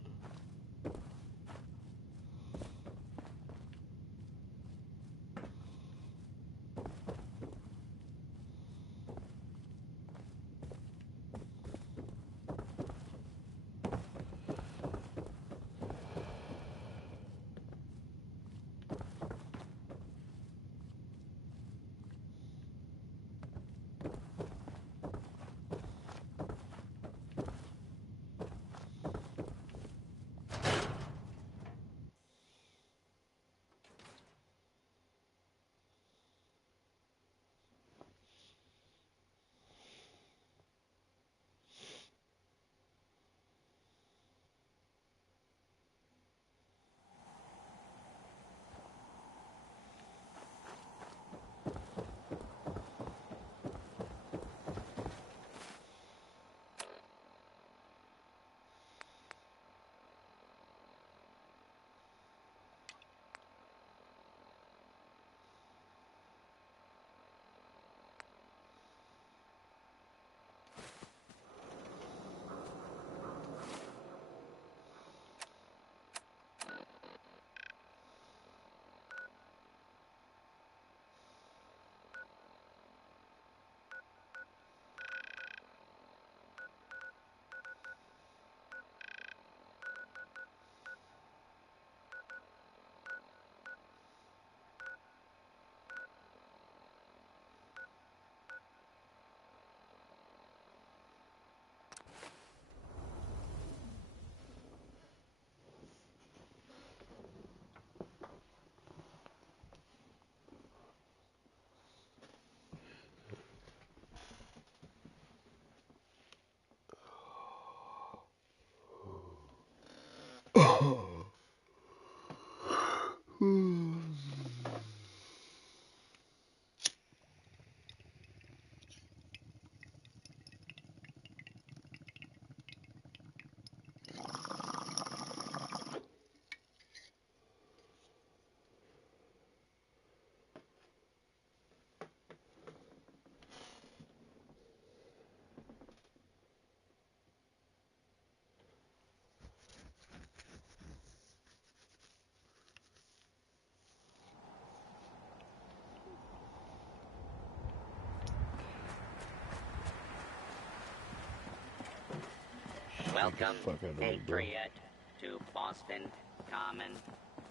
Welcome, Patriot, to Boston Common,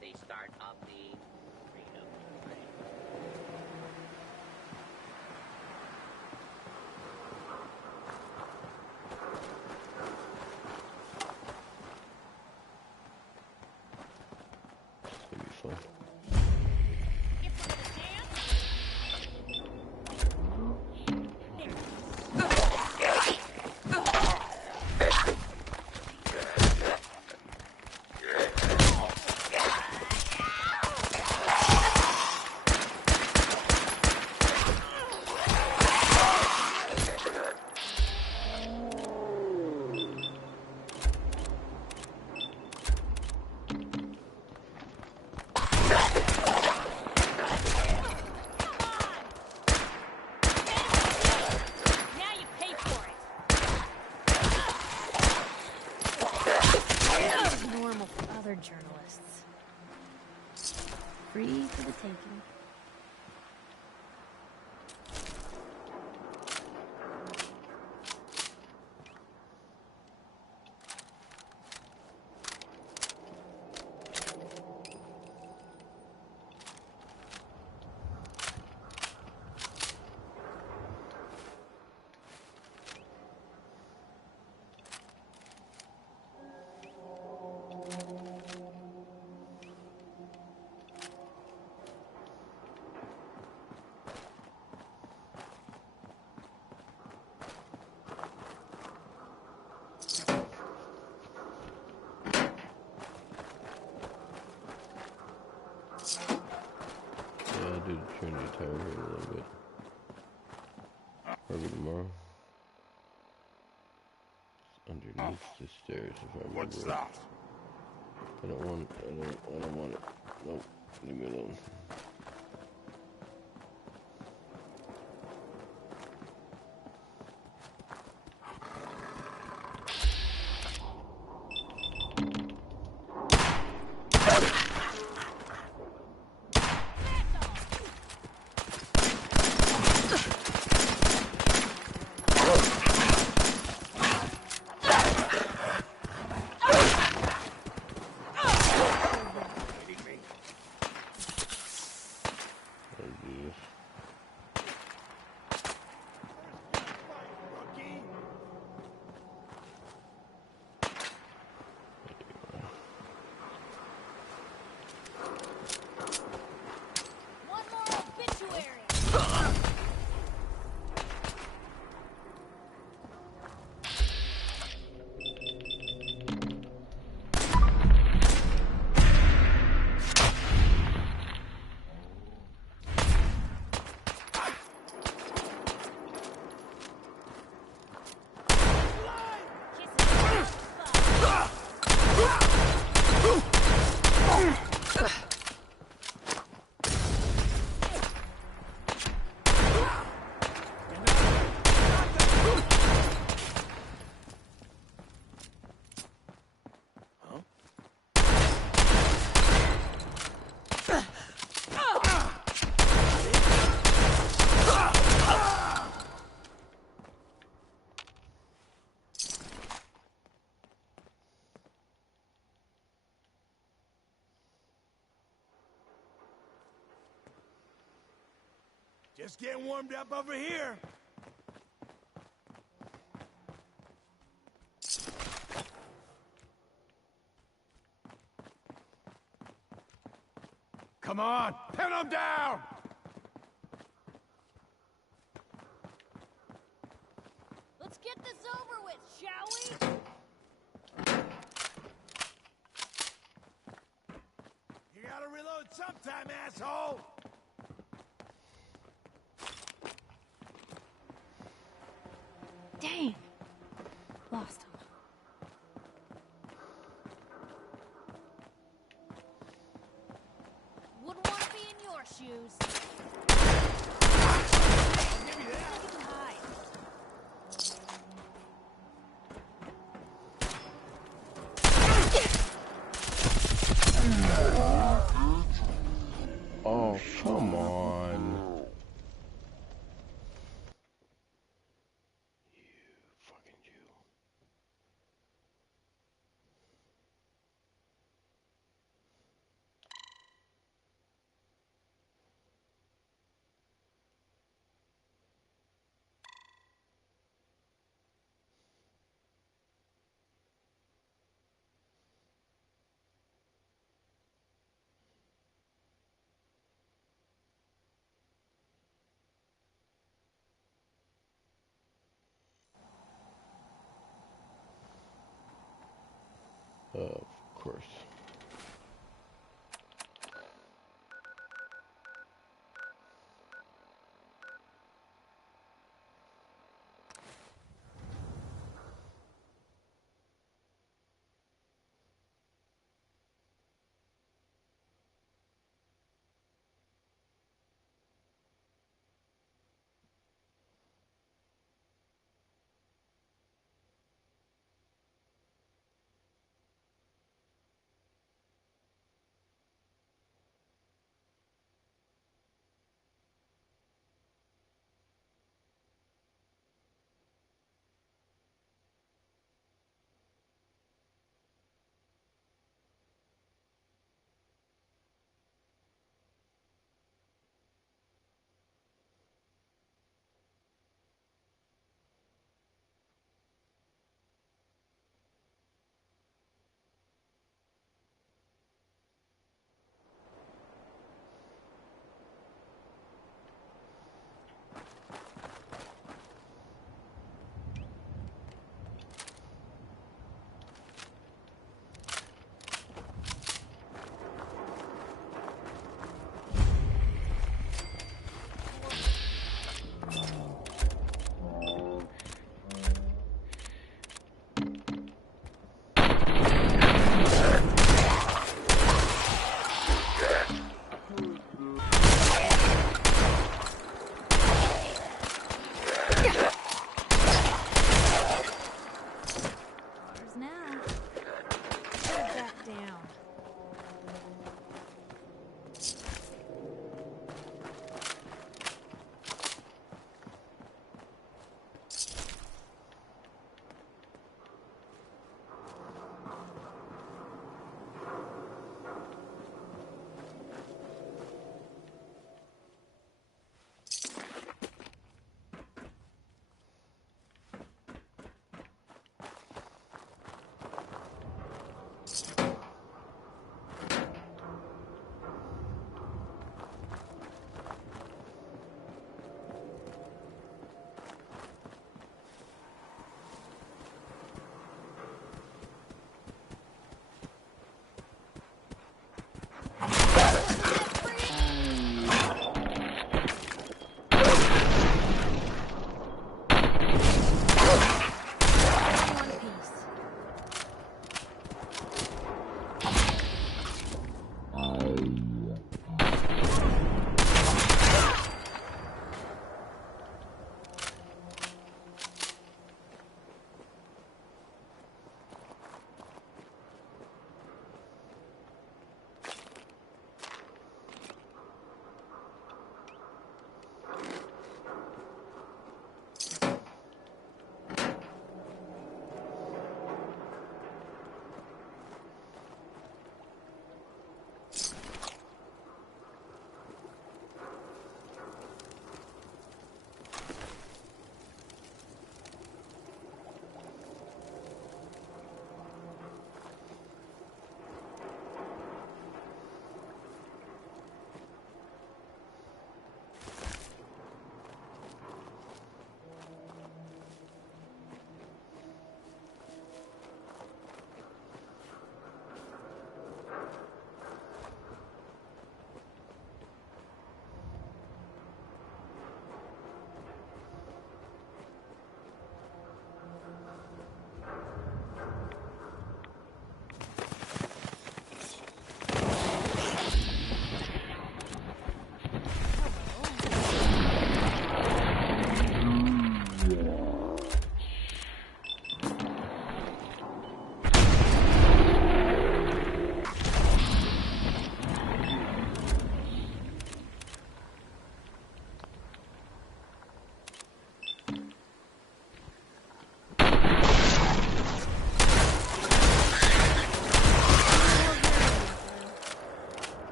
the start of the renewed train. It's gonna be fun. taken. Yeah, I did turn the tire here a little bit. Probably tomorrow. It's underneath the stairs, if I remember. What's right. that? I don't want it. Nope, leave me alone. One more obituary. Just getting warmed up over here. Come on, pin them down! Let's get this over with, shall we? You gotta reload sometime, asshole! Dang. Lost him. Wouldn't want to be in your shoes. Give me that! You can hide. Oh, come on. Of course.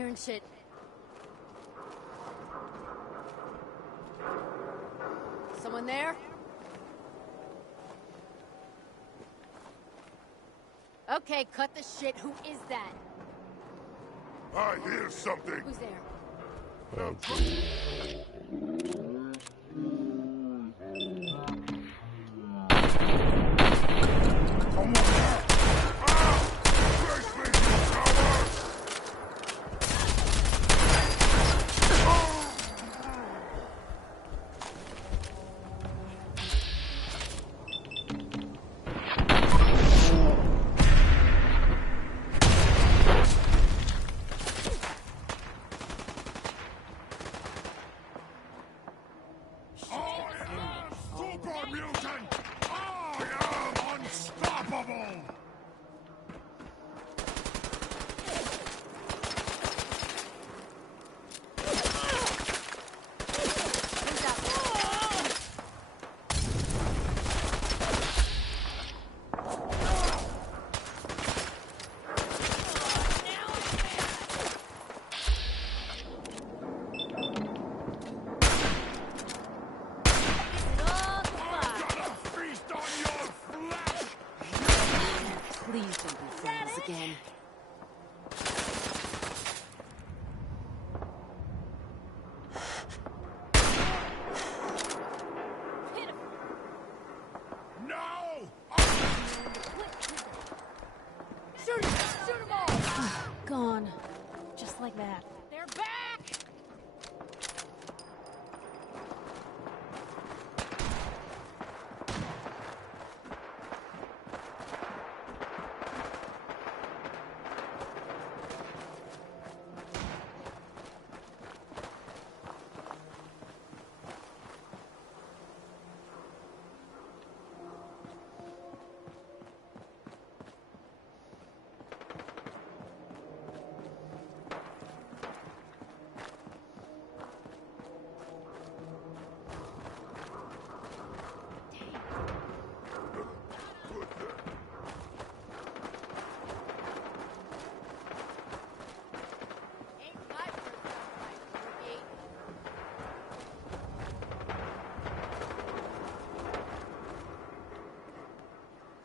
hearing shit. Someone there? Okay, cut the shit. Who is that? I hear something. Who's there? Please don't be friends again. Shoot him all! Gone. Just like that. They're back!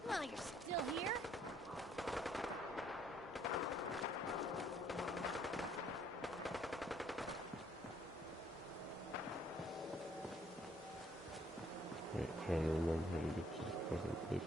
Come on, you're still here? Wait, trying to remember how to get to this fucking place.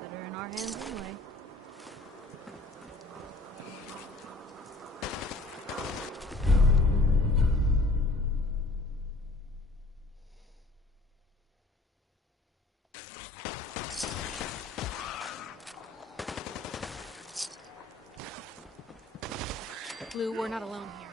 Better in our hands anyway. Blue, we're not alone here.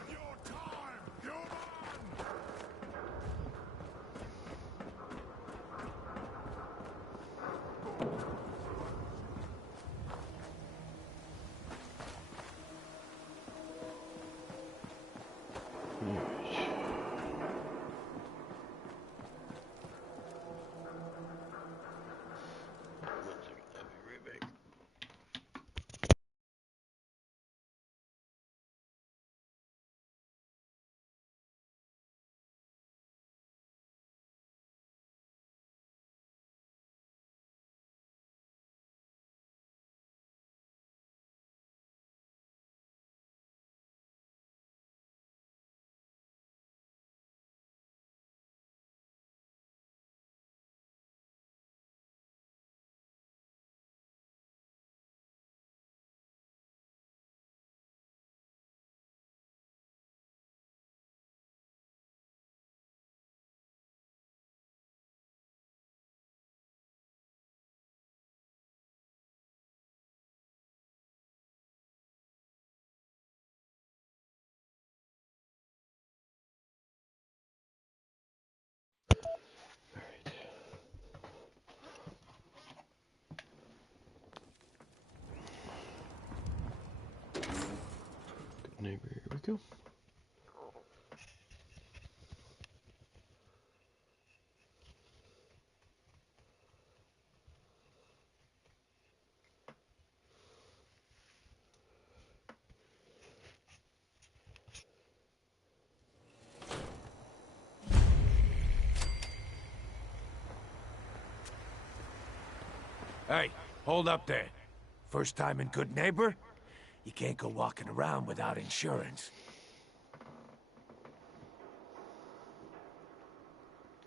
neighbor. Here we go. Hey, hold up there. First time in Good Neighbor? You can't go walking around without insurance.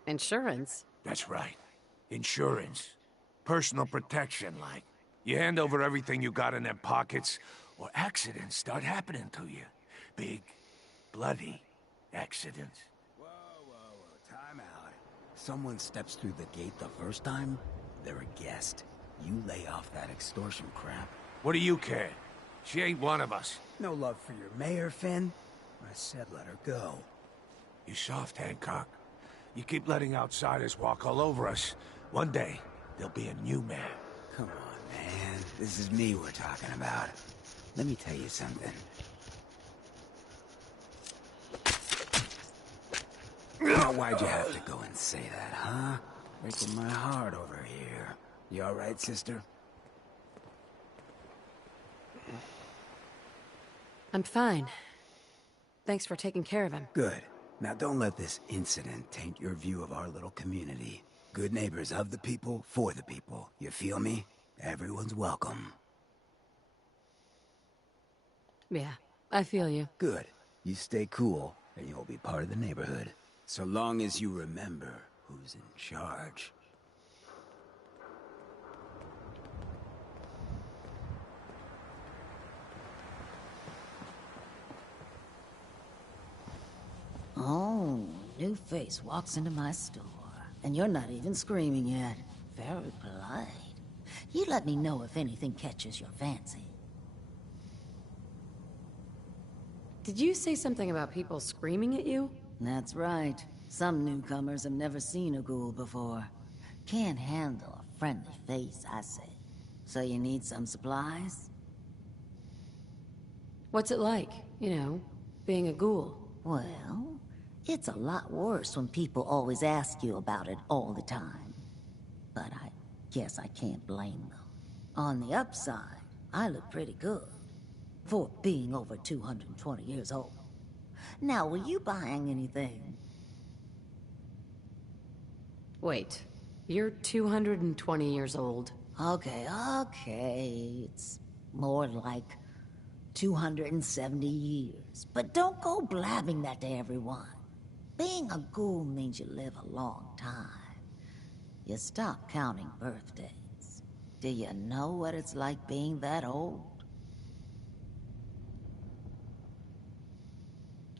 Insurance? That's right. Insurance. Personal protection, like. You hand over everything you got in them pockets, or accidents start happening to you. Big, bloody accidents. Time out. Someone steps through the gate the first time, they're a guest. You lay off that extortion crap. What do you care? She ain't one of us. No love for your mayor, Finn? I said let her go. You soft, Hancock. You keep letting outsiders walk all over us. One day, there'll be a new man. Come on, man. This is me we're talking about. Let me tell you something. Now, why'd you have to go and say that, huh? Breaking my heart over here. You all right, sister? I'm fine. Thanks for taking care of him. Good. Now don't let this incident taint your view of our little community. Good neighbors of the people, for the people. You feel me? Everyone's welcome. Yeah, I feel you. Good. You stay cool, and you'll be part of the neighborhood. So long as you remember who's in charge. Oh, new face walks into my store. And you're not even screaming yet. Very polite. You let me know if anything catches your fancy. Did you say something about people screaming at you? That's right. Some newcomers have never seen a ghoul before. Can't handle a friendly face, I say. So you need some supplies? What's it like, you know, being a ghoul? Well, it's a lot worse when people always ask you about it all the time. But I guess I can't blame them. On the upside, I look pretty good. For being over 220 years old. Now, were you buying anything? Wait, you're 220 years old. Okay. It's more like 270 years. But don't go blabbing that to everyone. Being a ghoul means you live a long time. You stop counting birthdays. Do you know what it's like being that old?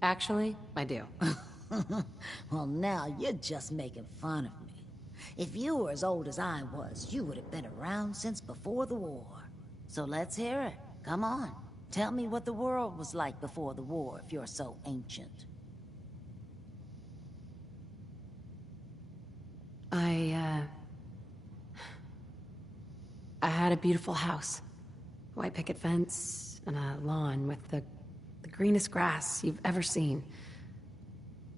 Actually, I do. Well, now you're just making fun of me. If you were as old as I was, you would have been around since before the war. So let's hear it. Come on. Tell me what the world was like before the war if you're so ancient. I had a beautiful house. White picket fence and a lawn with the greenest grass you've ever seen.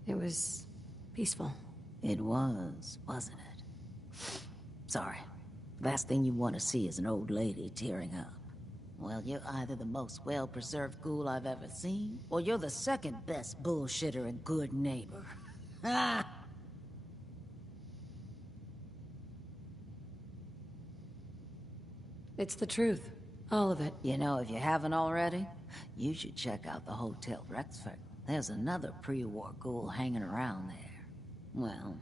It was peaceful. It was, wasn't it? Sorry. Last thing you want to see is an old lady tearing up. Well, you're either the most well-preserved ghoul I've ever seen, or you're the second best bullshitter and good neighbor. Ha! It's the truth. All of it. You know, if you haven't already, you should check out the Hotel Rexford. There's another pre-war ghoul hanging around there. Well,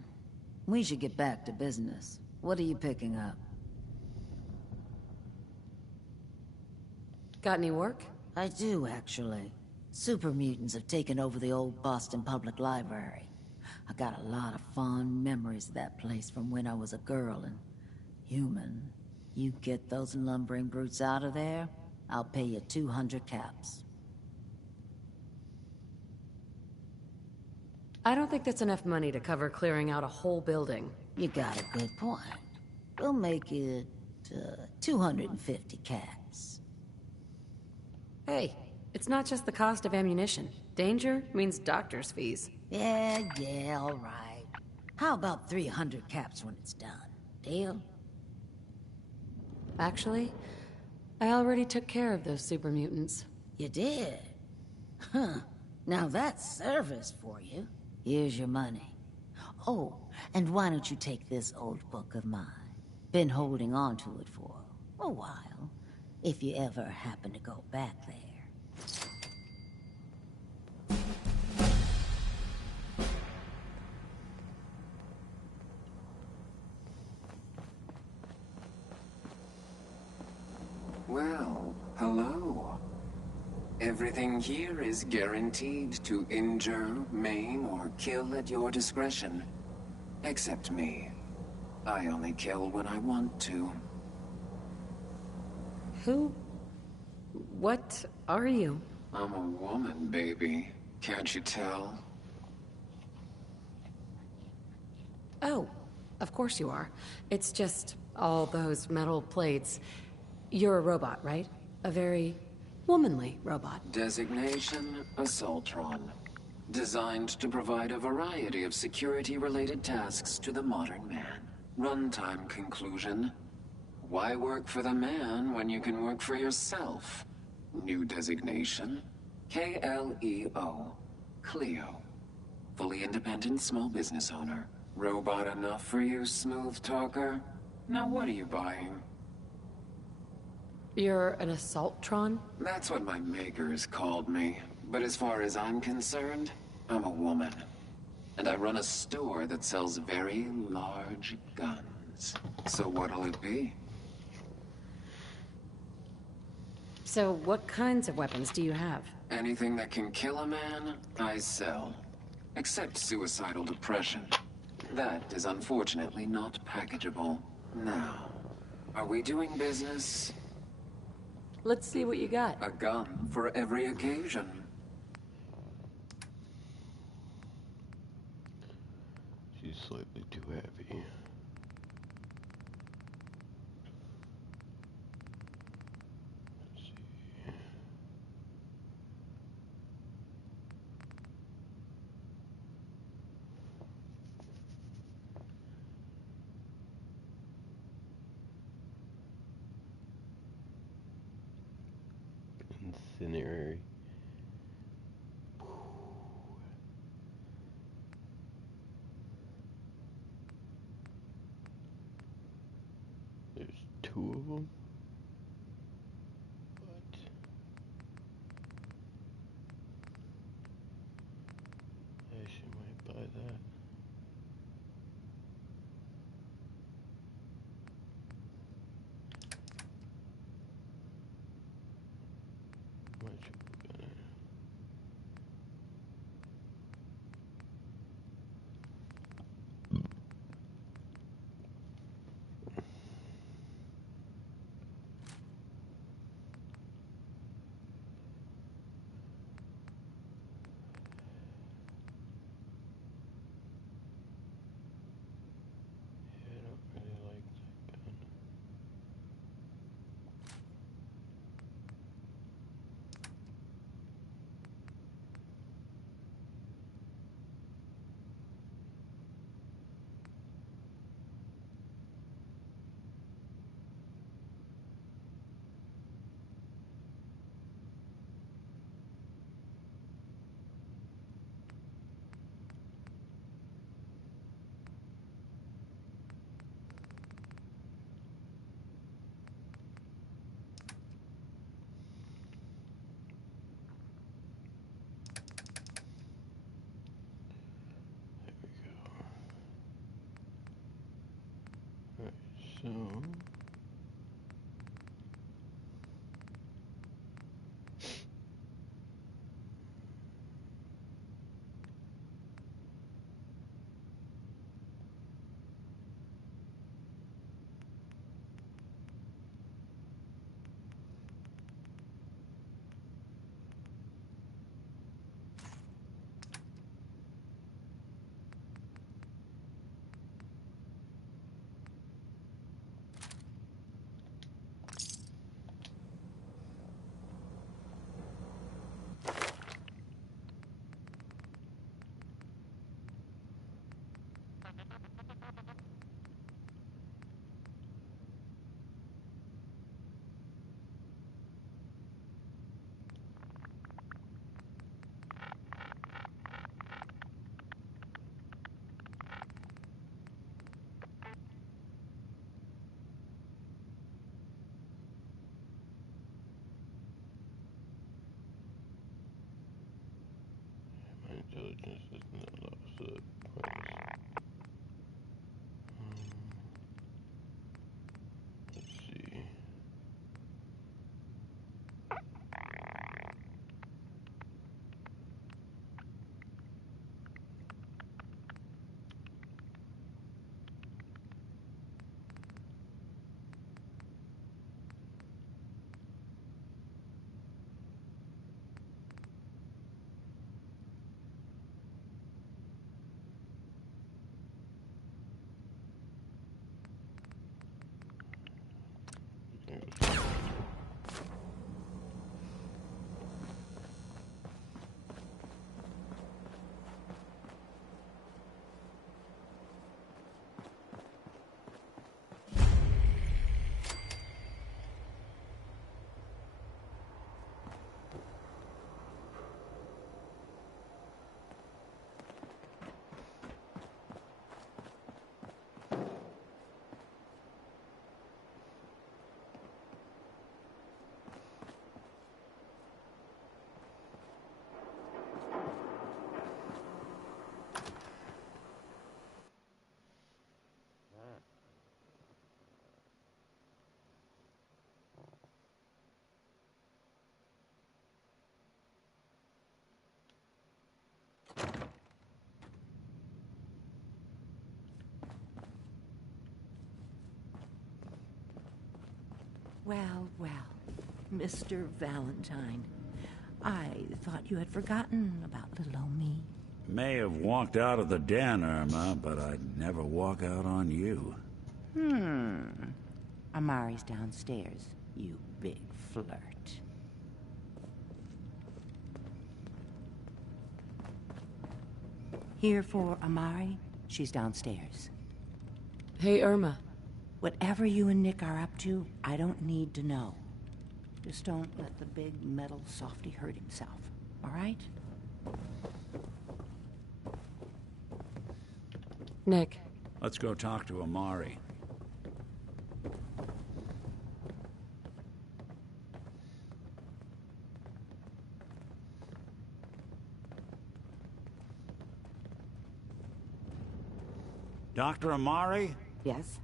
we should get back to business. What are you picking up? Got any work? I do, actually. Super mutants have taken over the old Boston Public Library. I got a lot of fond memories of that place from when I was a girl and human. You get those lumbering brutes out of there, I'll pay you 200 caps. I don't think that's enough money to cover clearing out a whole building. You got a good point. We'll make it 250 caps. Hey, It's not just the cost of ammunition. Danger means doctor's fees. Yeah, all right. How about 300 caps when it's done? Deal? Actually, I already took care of those super mutants. You did? Huh. Now that's service for you. Here's your money. Oh, and why don't you take this old book of mine? Been holding on to it for a while, if you ever happen to go back there. Well, hello. Everything here is guaranteed to injure, maim, or kill at your discretion. Except me. I only kill when I want to. What are you? I'm a woman, baby. Can't you tell? Oh, of course you are. It's just all those metal plates. You're a robot, right? A very womanly robot. Designation, Assaultron. Designed to provide a variety of security-related tasks to the modern man. Runtime conclusion. Why work for the man when you can work for yourself? New designation. KLEO. Cleo. Fully independent small business owner. Robot enough for you, smooth talker? Now what are you buying? You're an Assaultron? That's what my makers called me. But as far as I'm concerned, I'm a woman. And I run a store that sells very large guns. So what'll it be? So what kinds of weapons do you have? Anything that can kill a man, I sell. Except suicidal depression. That is unfortunately not packageable. Now, are we doing business? Let's see what you got. A gun for every occasion. She's slightly too heavy. Incendiary. There's two of them. What? I actually might buy that. Much better. Yeah, I don't really like that gun. Alright, so Diligence is not offset. Let's see. Well, well, Mr. Valentine. I thought you had forgotten about little old me. May have walked out of the den, Irma, but I'd never walk out on you. Amari's downstairs, you big flirt. Here for Amari? She's downstairs. Hey, Irma. Whatever you and Nick are up to, I don't need to know. Just don't let the big metal softy hurt himself, all right? Nick. Let's go talk to Amari. Dr. Amari? Yes?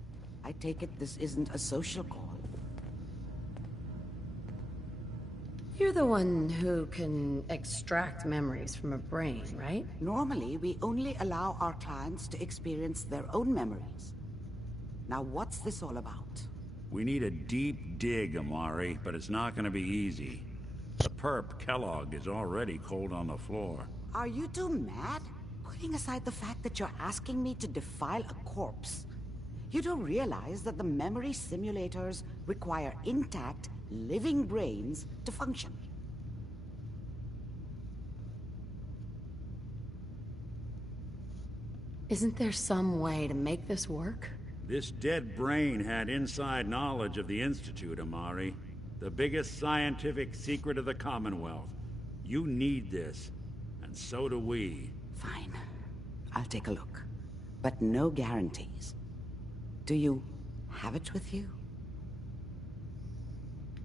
I take it this isn't a social call. You're the one who can extract memories from a brain, right? Normally, we only allow our clients to experience their own memories. Now, what's this all about? We need a deep dig, Amari, but it's not gonna be easy. The perp, Kellogg, is already cold on the floor. Are you two mad? Putting aside the fact that you're asking me to defile a corpse, you do realize that the memory simulators require intact, living brains to function. Isn't there some way to make this work? This dead brain had inside knowledge of the Institute, Amari. The biggest scientific secret of the Commonwealth. You need this, and so do we. Fine. I'll take a look. But no guarantees. Do you have it with you?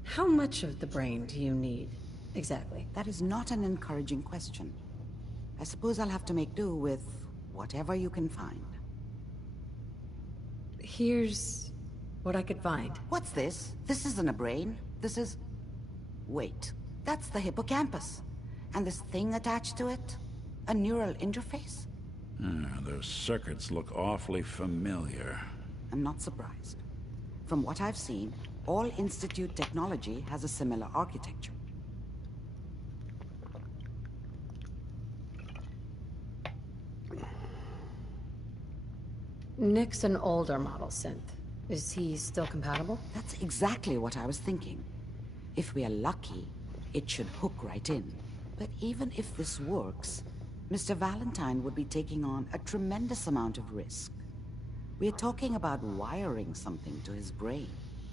How much of the brain do you need, exactly? That is not an encouraging question. I suppose I'll have to make do with whatever you can find. Here's what I could find. What's this? This isn't a brain. This is... Wait. That's the hippocampus. And this thing attached to it? A neural interface? Those circuits look awfully familiar. I'm not surprised. From what I've seen, all Institute technology has a similar architecture. Nick's an older model synth. Is he still compatible? That's exactly what I was thinking. If we are lucky, it should hook right in. But even if this works, Mr. Valentine would be taking on a tremendous amount of risk. We're talking about wiring something to his brain.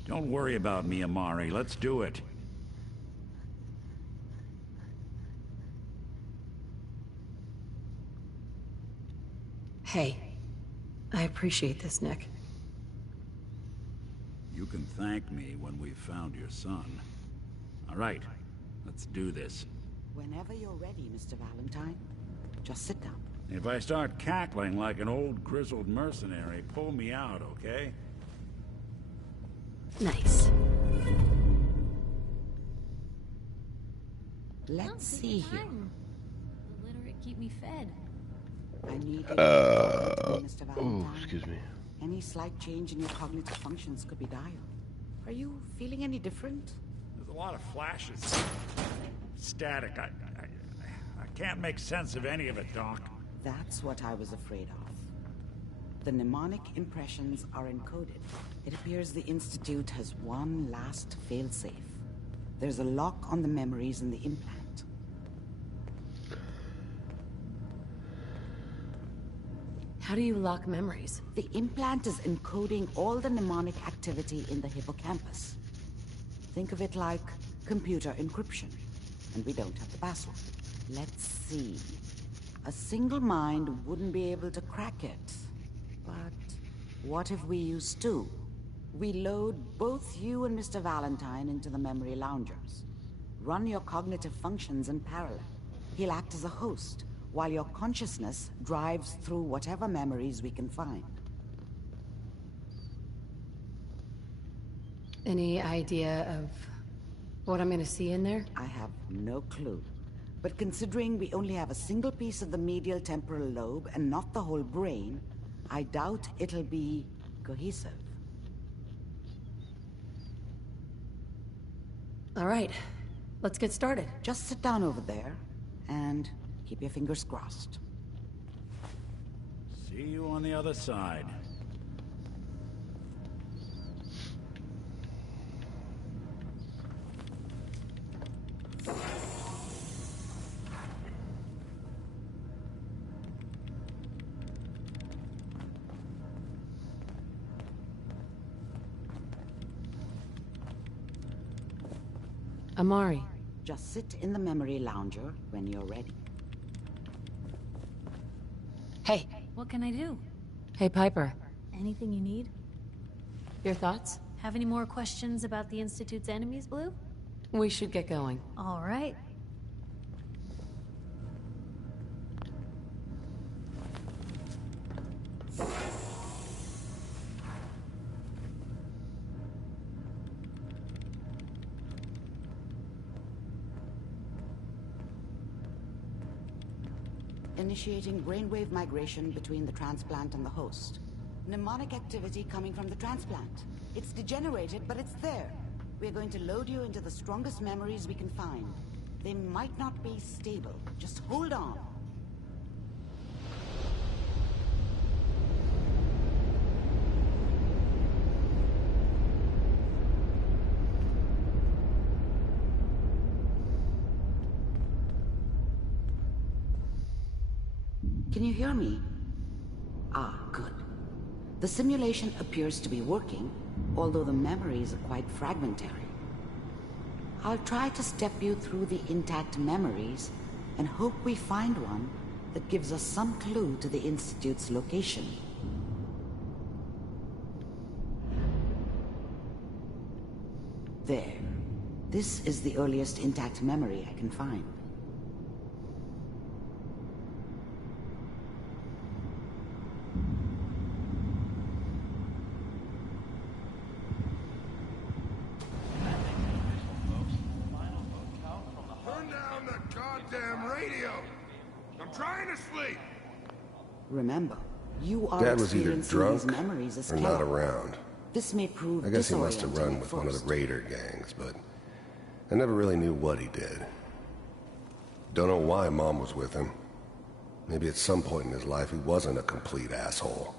Don't worry about me, Amari. Let's do it. Hey, I appreciate this, Nick. You can thank me when we've found your son. All right, let's do this. Whenever you're ready, Mr. Valentine. Just sit down. If I start cackling like an old grizzled mercenary, pull me out, okay? Nice. Let's see here. The literate keep me fed. I need you to Mr. Oh, Valentine. excuse me. Any slight change in your cognitive functions could be dire. Are you feeling any different? There's a lot of flashes. Static. I can't make sense of any of it, Doc. That's what I was afraid of. The mnemonic impressions are encoded. It appears the Institute has one last failsafe. There's a lock on the memories in the implant. How do you lock memories? The implant is encoding all the mnemonic activity in the hippocampus. Think of it like computer encryption. And we don't have the password. Let's see. A single mind wouldn't be able to crack it. But what if we use two? We load both you and Mr. Valentine into the memory loungers. Run your cognitive functions in parallel. He'll act as a host, while your consciousness drives through whatever memories we can find. Any idea of what I'm gonna see in there? I have no clue. But considering we only have a single piece of the medial temporal lobe and not the whole brain, I doubt it'll be cohesive. All right, let's get started. Just sit down over there and keep your fingers crossed. See you on the other side. Amari. Just sit in the memory lounger when you're ready. Hey. What can I do? Hey, Piper. Anything you need? Your thoughts? Have any more questions about the Institute's enemies, Blue? We should get going. All right. Initiating brainwave migration between the transplant and the host. Mnemonic activity coming from the transplant. It's degenerated, but it's there. We're going to load you into the strongest memories we can find. They might not be stable. Just hold on. Can you hear me? Ah, good. The simulation appears to be working, although the memories are quite fragmentary. I'll try to step you through the intact memories and hope we find one that gives us some clue to the Institute's location. There. This is the earliest intact memory I can find. Remember, you are Dad was either experiencing drunk these memories as or not chaos. around. This may prove I guess he must have disorienting run at with one of first. the raider gangs, but I never really knew what he did. Don't know why Mom was with him. Maybe at some point in his life he wasn't a complete asshole.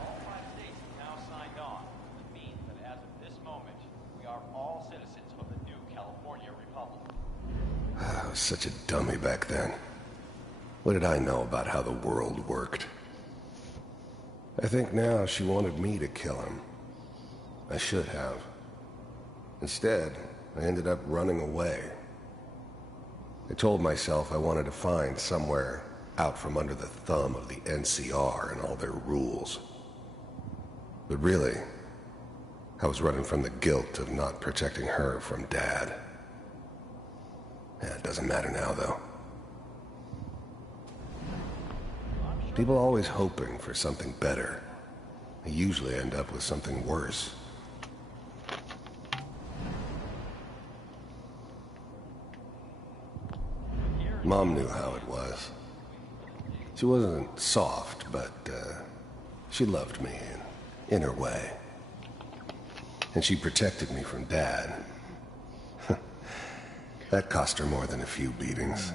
All 5 states have now signed on. It means that as of this moment, we are all citizens of the new California Republic. I was such a dummy back then. What did I know about how the world worked? I think now she wanted me to kill him. I should have. Instead, I ended up running away. I told myself I wanted to find somewhere out from under the thumb of the NCR and all their rules. But really, I was running from the guilt of not protecting her from Dad. Yeah, it doesn't matter now, though. People always hoping for something better. They usually end up with something worse. Mom knew how it was. She wasn't soft, but she loved me in her way. And she protected me from Dad. That cost her more than a few beatings.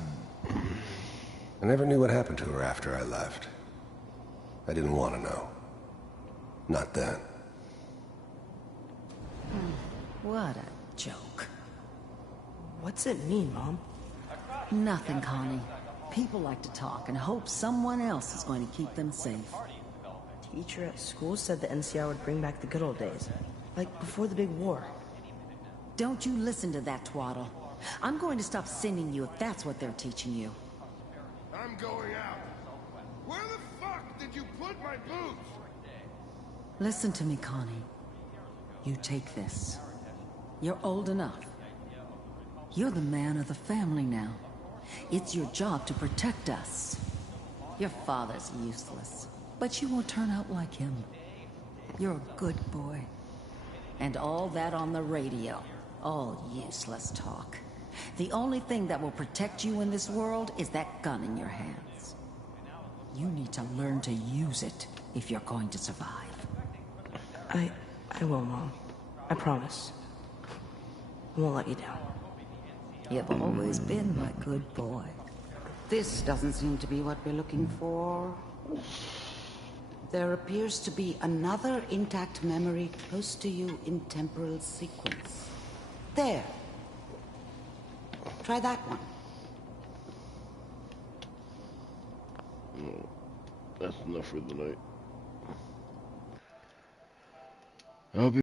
I never knew what happened to her after I left. I didn't want to know. Not then. What a joke. What's it mean, Mom? Nothing, Connie. People like to talk and hope someone else is going to keep them safe. Teacher at school said the NCR would bring back the good old days. Like before the big war. Don't you listen to that twaddle. I'm going to stop sending you if that's what they're teaching you. I'm going out. Where the fuck did you put my boots? Listen to me, Connie. You take this. You're old enough. You're the man of the family now. It's your job to protect us. Your father's useless, but you won't turn out like him. You're a good boy. And all that on the radio, all useless talk. The only thing that will protect you in this world is that gun in your hands. You need to learn to use it if you're going to survive. I will, Mom. I promise. I won't let you down. You've always been my good boy. This doesn't seem to be what we're looking for. There appears to be another intact memory close to you in temporal sequence. There. Try that one. That's enough for the night. I'll be